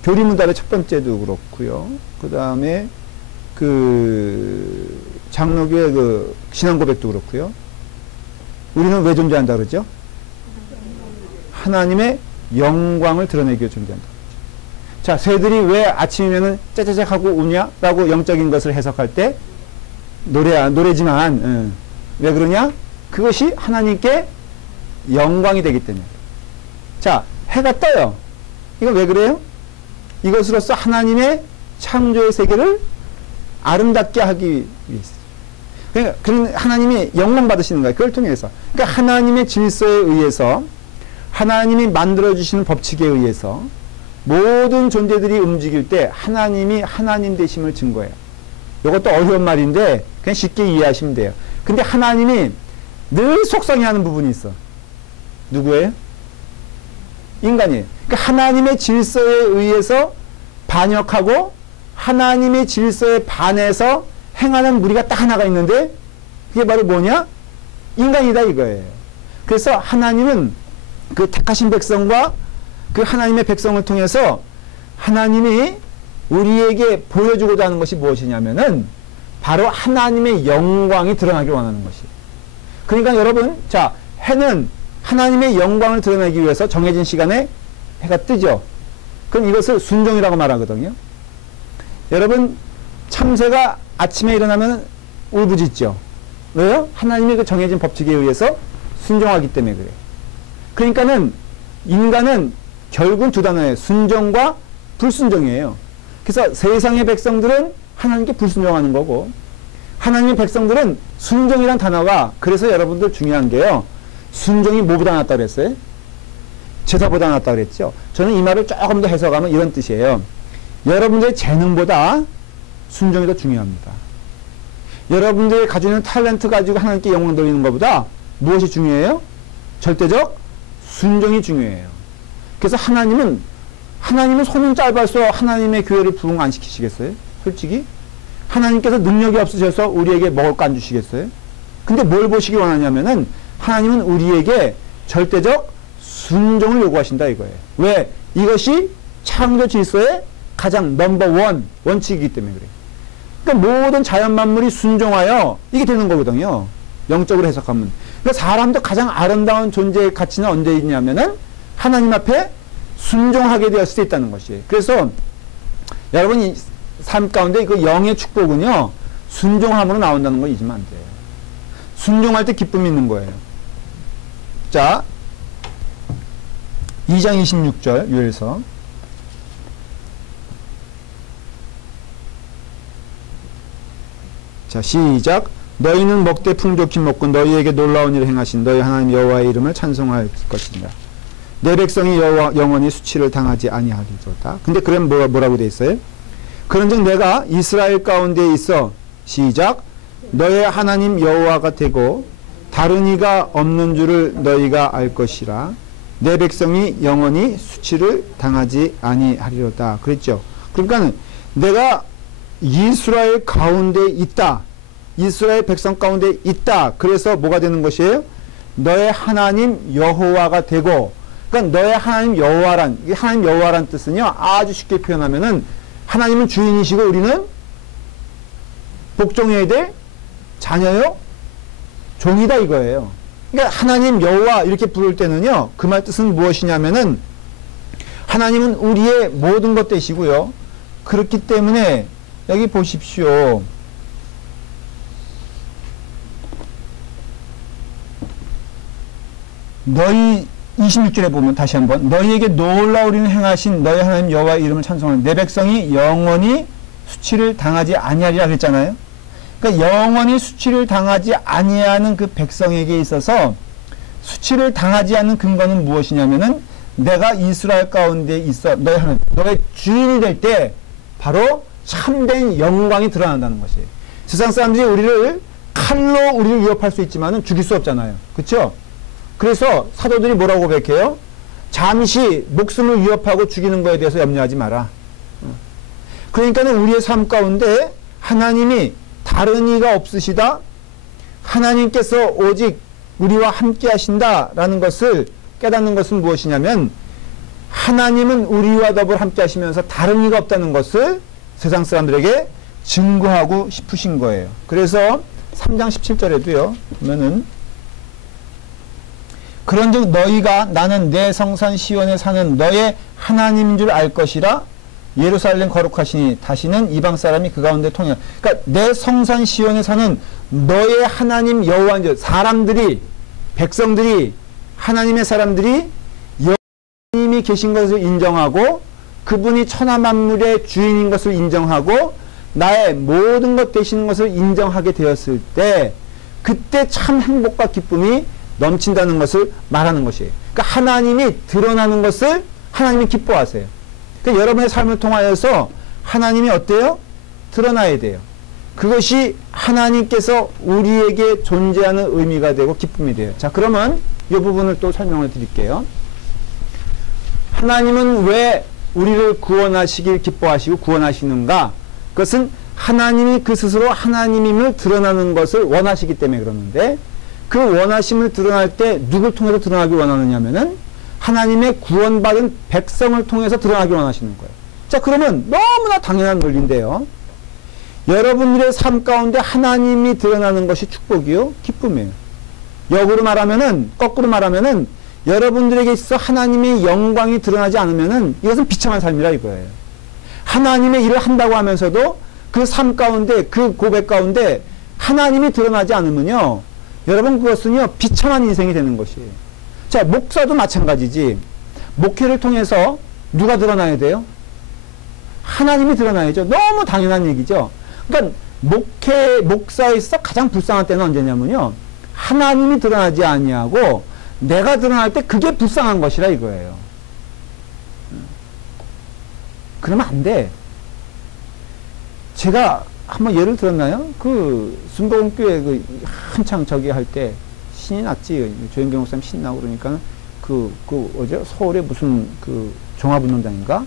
교리문답의 첫 번째도 그렇고요. 그 다음에 장로교의 신앙고백도 그렇고요. 우리는 왜 존재한다 그러죠? 하나님의 영광을 드러내기 위해 존재한다. 자, 새들이 왜 아침이면은 짜자작 하고 우냐? 라고 영적인 것을 해석할 때 노래지만 왜 그러냐? 그것이 하나님께 영광이 되기 때문에. 자, 해가 떠요. 이거 왜 그래요? 이것으로써 하나님의 창조의 세계를 아름답게 하기 위해서. 그러니까 하나님이 영광 받으시는 거예요. 그걸 통해서. 그러니까 하나님의 질서에 의해서, 하나님이 만들어주시는 법칙에 의해서 모든 존재들이 움직일 때 하나님이 하나님 되심을 증거해요. 이것도 어려운 말인데 그냥 쉽게 이해하시면 돼요. 근데 하나님이 늘 속상해하는 부분이 있어. 누구예요? 인간이에요. 그러니까 하나님의 질서에 의해서 반역하고 하나님의 질서에 반해서 행하는 무리가 딱 하나가 있는데 그게 바로 뭐냐? 인간이다 이거예요. 그래서 하나님은 그 택하신 백성과 그 하나님의 백성을 통해서 하나님이 우리에게 보여주고자 하는 것이 무엇이냐면은 바로 하나님의 영광이 드러나길 원하는 것이에요. 그러니까 여러분, 자, 해는 하나님의 영광을 드러내기 위해서 정해진 시간에 해가 뜨죠. 그럼 이것을 순종이라고 말하거든요. 여러분, 참새가 아침에 일어나면 울부짖죠. 왜요? 하나님의 그 정해진 법칙에 의해서 순종하기 때문에 그래요. 그러니까는 인간은 결국은 두 단어예요. 순종과 불순종이에요. 그래서 세상의 백성들은 하나님께 불순종하는 거고, 하나님의 백성들은 순종이란 단어가, 그래서 여러분들 중요한 게요. 순종이 뭐보다 낫다 그랬어요? 제사보다 낫다 그랬죠. 저는 이 말을 조금 더 해석하면 이런 뜻이에요. 여러분들의 재능보다 순종이 더 중요합니다. 여러분들이 가지고 있는 탤런트 가지고 하나님께 영광 돌리는 것보다 무엇이 중요해요? 절대적 순종이 중요해요. 그래서 하나님은 손은 짧아서 하나님의 교회를 부흥 안 시키시겠어요? 솔직히? 하나님께서 능력이 없으셔서 우리에게 먹을 거 안 주시겠어요? 근데 뭘 보시기 원하냐면은 하나님은 우리에게 절대적 순종을 요구하신다 이거예요. 왜? 이것이 창조 질서의 가장 넘버원 원칙이기 때문에 그래요. 그러니까 모든 자연 만물이 순종하여 이게 되는 거거든요. 영적으로 해석하면. 그러니까 사람도 가장 아름다운 존재의 가치는 언제 있냐면은 하나님 앞에 순종하게 되었을 때 있다는 것이에요. 그래서 여러분이 삶 가운데 그 영의 축복은요, 순종함으로 나온다는 거 잊으면 안 돼요. 순종할 때 기쁨이 있는 거예요. 자, 2장 26절 요엘서. 자, 시작. 너희는 먹되 풍족히 먹고 너희에게 놀라운 일을 행하신 너희 하나님 여호와의 이름을 찬송할 것이니라. 내 백성이 영원히 수치를 당하지 아니하리로다. 근데 그럼 뭐라고 돼 있어요? 그런즉 내가 이스라엘 가운데 있어, 시작, 너의 하나님 여호와가 되고 다른 이가 없는 줄을 너희가 알 것이라. 내 백성이 영원히 수치를 당하지 아니하리로다. 그랬죠. 그러니까 내가 이스라엘 가운데 있다. 이스라엘 백성 가운데 있다. 그래서 뭐가 되는 것이에요? 너의 하나님 여호와가 되고, 그러니까 너의 하나님 여호와란, 하나님 여호와란 뜻은요, 아주 쉽게 표현하면은 하나님은 주인이시고 우리는 복종해야 될 자녀요, 종이다 이거예요. 그러니까 하나님 여호와 이렇게 부를 때는요, 그 말 뜻은 무엇이냐면은 하나님은 우리의 모든 것 되시고요. 그렇기 때문에 여기 보십시오. 너희 26절에 보면 다시 한번 너희에게 놀라운 일을 행하신 너희 하나님 여호와의 이름을 찬송하는 내 백성이 영원히 수치를 당하지 아니하리라 그랬잖아요. 그러니까 영원히 수치를 당하지 아니하는 그 백성에게 있어서 수치를 당하지 않는 근거는 무엇이냐면은 내가 이스라엘 가운데 있어 너의 주인이 될 때 바로 참된 영광이 드러난다는 것이에요. 세상 사람들이 우리를 칼로 우리를 위협할 수 있지만은 죽일 수 없잖아요. 그렇죠? 그래서 사도들이 뭐라고 고백해요? 잠시 목숨을 위협하고 죽이는 거에 대해서 염려하지 마라. 그러니까는 우리의 삶 가운데 하나님이 다른 이가 없으시다. 하나님께서 오직 우리와 함께 하신다라는 것을 깨닫는 것은 무엇이냐면 하나님은 우리와 더불어 함께 하시면서 다른 이가 없다는 것을 세상 사람들에게 증거하고 싶으신 거예요. 그래서 3장 17절에도요. 보면은 그런즉 너희가 나는 내 성산 시온에 사는 너의 하나님인 줄 알 것이라. 예루살렘 거룩하시니 다시는 이방 사람이 그 가운데 통해. 그러니까 내 성산 시온에 사는 너의 하나님 여호와인 줄, 사람들이, 백성들이, 하나님의 사람들이 여호와님이 계신 것을 인정하고 그분이 천하 만물의 주인인 것을 인정하고 나의 모든 것 되시는 것을 인정하게 되었을 때 그때 참 행복과 기쁨이 넘친다는 것을 말하는 것이에요. 그러니까 하나님이 드러나는 것을 하나님이 기뻐하세요. 그러니까 여러분의 삶을 통하여서 하나님이 어때요? 드러나야 돼요. 그것이 하나님께서 우리에게 존재하는 의미가 되고 기쁨이 돼요. 자, 그러면 이 부분을 또 설명을 드릴게요. 하나님은 왜 우리를 구원하시길 기뻐하시고 구원하시는가? 그것은 하나님이 그 스스로 하나님임을 드러나는 것을 원하시기 때문에 그러는데 그 원하심을 드러날 때 누굴 통해서 드러나기 원하느냐면은 하나님의 구원받은 백성을 통해서 드러나기 원하시는 거예요. 자, 그러면 너무나 당연한 논리인데요. 여러분들의 삶 가운데 하나님이 드러나는 것이 축복이요? 기쁨이에요. 역으로 말하면은, 거꾸로 말하면은, 여러분들에게 있어 하나님의 영광이 드러나지 않으면은, 이것은 비참한 삶이라 이거예요. 하나님의 일을 한다고 하면서도, 그 삶 가운데, 그 고백 가운데, 하나님이 드러나지 않으면요, 여러분 그것은요, 비참한 인생이 되는 것이에요. 자, 목사도 마찬가지지. 목회를 통해서 누가 드러나야 돼요? 하나님이 드러나야죠. 너무 당연한 얘기죠. 그러니까 목사에 있어 가장 불쌍한 때는 언제냐면요, 하나님이 드러나지 아니하고 내가 드러날 때 그게 불쌍한 것이라 이거예요. 그러면 안 돼. 제가 한번 예를 들었나요? 그 순복음교회 그 한창 저기 할 때 신이 났지. 조영경 목사님 신 나고 그러니까 어제 서울에 무슨 그 종합운동장인가?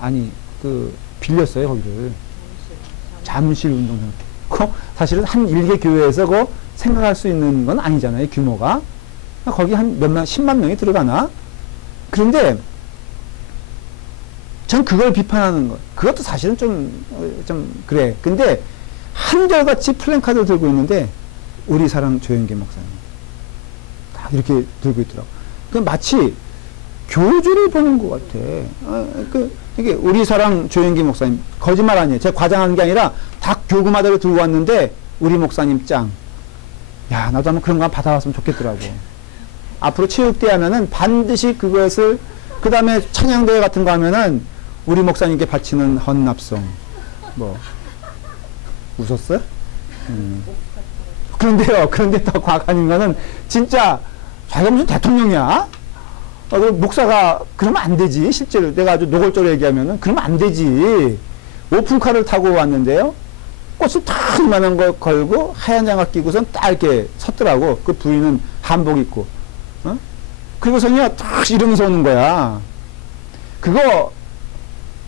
아니 빌렸어요 거기를. 자문실 운동장. 사실은 한 일개 교회에서 생각할 수 있는 건 아니잖아요 규모가. 거기 한 몇만 10만 명이 들어가나? 그런데 전 그걸 비판하는 거. 그것도 사실은 좀 그래. 근데 한결같이 플랜카드를 들고 있는데 우리 사랑 조영기 목사님 딱 이렇게 들고 있더라고. 그 마치 교주를 보는 것 같아. 이게 우리 사랑 조영기 목사님 거짓말 아니에요. 제가 과장한 게 아니라 다 교구마다를 들고 왔는데 우리 목사님 짱. 야, 나도 한번 그런 거 받아왔으면 좋겠더라고. 앞으로 체육대 하면은 반드시 그것을, 그 다음에 찬양대회 같은 거 하면은 우리 목사님께 바치는 헌납송. 웃었어? 그런데 더 과간인 거는 진짜 자기가 무슨 대통령이야? 목사가 그러면 안 되지. 실제로 내가 아주 노골적으로 얘기하면은 그러면 안 되지. 오픈카를 타고 왔는데요, 꽃을 딱 이만한 거 걸고 하얀 장갑 끼고선 딱 이렇게 섰더라고. 그 부인은 한복 입고, 그리고선요 딱 이러면서 오는 거야. 그거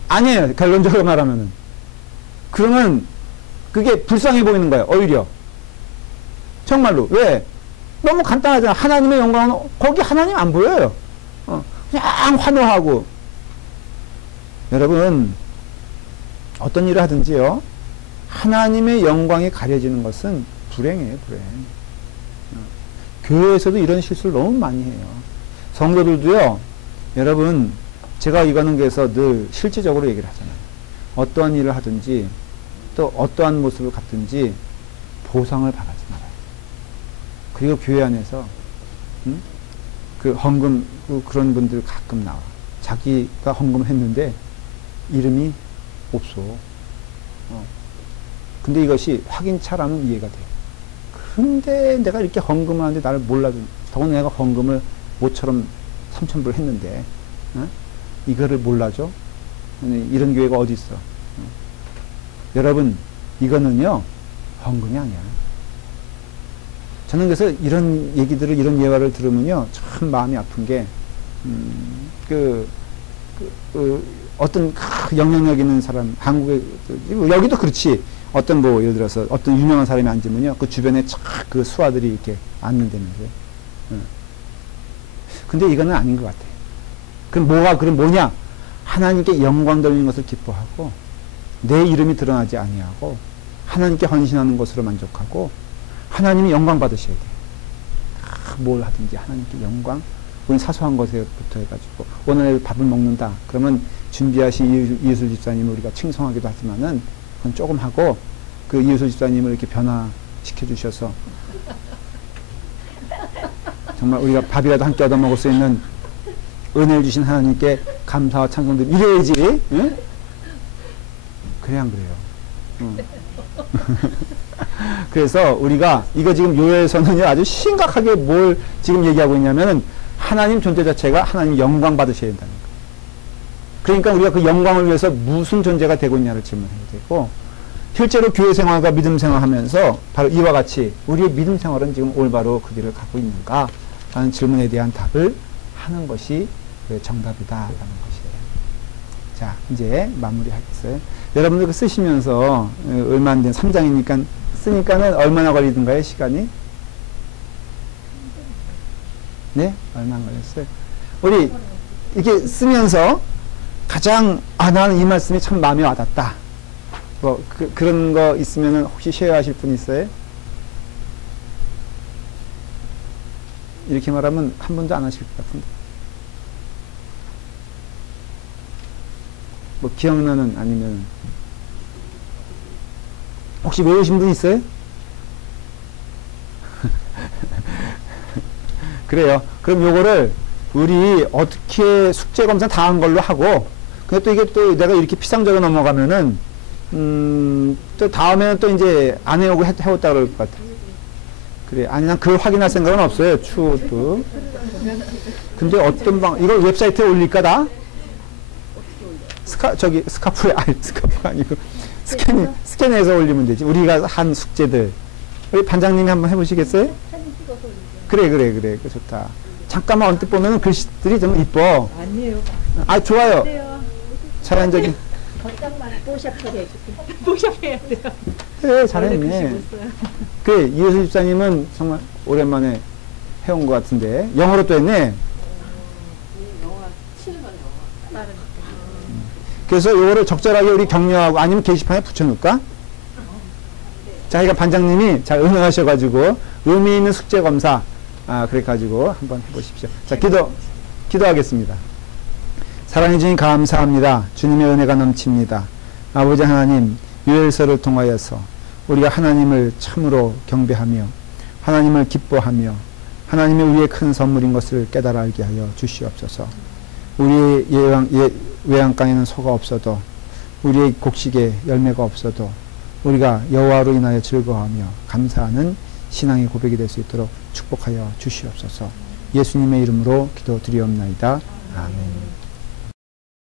아니에요. 결론적으로 말하면은. 그러면 그게 불쌍해 보이는 거예요. 오히려. 정말로. 왜? 너무 간단하잖아. 하나님의 영광은 거기 하나님 안 보여요. 그냥 환호하고. 여러분, 어떤 일을 하든지요, 하나님의 영광이 가려지는 것은 불행이에요, 불행. 교회에서도 이런 실수를 너무 많이 해요. 성도들도요, 여러분, 제가 이거는 그래서 늘 실질적으로 얘기를 하잖아요. 어떠한 일을 하든지, 또 어떠한 모습을 갖든지, 보상을 바라지 말아요. 그리고 교회 안에서, 그 헌금, 그런 분들 가끔 나와. 자기가 헌금을 했는데, 이름이 없어. 근데 이것이 확인차라는 이해가 돼요. 근데 내가 이렇게 헌금을 하는데 나를 몰라도, 더구나 내가 헌금을 모처럼 3,000불 했는데, 이거를 몰라줘? 이런 교회가 어디 있어? 여러분, 이거는요, 헌금이 아니야. 저는 그래서 이런 얘기들을, 이런 예화를 들으면요, 참 마음이 아픈 게, 어떤 영향력 있는 사람, 한국에, 여기도 그렇지. 어떤 예를 들어서 어떤 유명한 사람이 앉으면요, 그 주변에 착 그 수하들이 이렇게 앉는다는데. 근데 이거는 아닌 것 같아. 그럼 뭐냐? 하나님께 영광 돌리는 것을 기뻐하고, 내 이름이 드러나지 아니하고, 하나님께 헌신하는 것으로 만족하고, 하나님이 영광 받으셔야 돼. 뭘 하든지 하나님께 영광. 우리 사소한 것에부터 해가지고, 오늘 밥을 먹는다. 그러면 준비하신 이예술 집사님을 우리가 칭송하기도 하지만은, 그건 조금 하고, 그 이예술 집사님을 이렇게 변화시켜 주셔서, 정말 우리가 밥이라도 한 끼 얻어 먹을 수 있는 은혜를 주신 하나님께 감사와 찬송들 이래야지. 응? 그래 안 그래요? 그래서 우리가 이거 지금 요에서는요, 아주 심각하게 뭘 지금 얘기하고 있냐면은, 하나님 존재 자체가 하나님 영광 받으셔야 된다는 거예요. 그러니까 우리가 그 영광을 위해서 무슨 존재가 되고 있냐를 질문해야 되고, 실제로 교회 생활과 믿음 생활하면서 바로 이와 같이 우리의 믿음 생활은 지금 올바로 그 길을 가고 있는가 라는 질문에 대한 답을 하는 것이 정답이다라는 것이에요. 자, 이제 마무리하겠어요. 여러분들 쓰시면서 얼마 안 된 3장이니까 쓰니까는 얼마나 걸리던가요, 시간이? 네? 얼마 안 걸렸어요? 우리 이렇게 쓰면서 가장, 나는 이 말씀이 참 마음에 와닿다. 그런 거 있으면 혹시 쉐어하실 분 있어요? 이렇게 말하면 한 번도 안 하실 것 같은데. 뭐 기억나는 아니면 혹시 외우신 분 있어요? 그래요. 그럼 요거를 우리 어떻게 숙제 검사 다 한 걸로 하고, 근데 또 이게 또 내가 이렇게 피상적으로 넘어가면은 또 다음에는 또 이제 안 해오고 해왔다 그럴 것 같아. 그래. 아니 난 그걸 확인할 생각은 없어요. 추후도. 근데 어떤 이걸 웹사이트에 올릴까 다? 스카프에 아니 스카프 아니고 스캔해서 올리면 되지. 우리가 한 숙제들. 우리 반장님이 한번 해보시겠어요? 그래. 그 좋다. 잠깐만 언뜻 보면 글씨들이 좀 이뻐. 아니에요. 아 좋아요. 자연적인. 겉장만 뽀샵 처리해줄게. 뽀샵 해야 돼요. 그래 잘했네. 그래 이효수 집사님은 정말 오랜만에 해온 것 같은데 영어로 또 했네. 영화 치는 건 영화. 빠르니까. 그래서 이거를 적절하게 우리 격려하고 아니면 게시판에 붙여놓을까? 자기가 반장님이 잘 응원하셔가지고 의미 있는 숙제 검사 그래가지고 한번 해보십시오. 자 기도하겠습니다. 사랑해 주님 감사합니다. 주님의 은혜가 넘칩니다. 아버지 하나님 요엘서를 통하여서 우리가 하나님을 참으로 경배하며 하나님을 기뻐하며 하나님이 우리의 큰 선물인 것을 깨달아 알게 하여 주시옵소서. 우리의 외양간에는 소가 없어도 우리의 곡식에 열매가 없어도 우리가 여호와로 인하여 즐거워하며 감사하는 신앙의 고백이 될 수 있도록 축복하여 주시옵소서. 예수님의 이름으로 기도드리옵나이다. 아멘.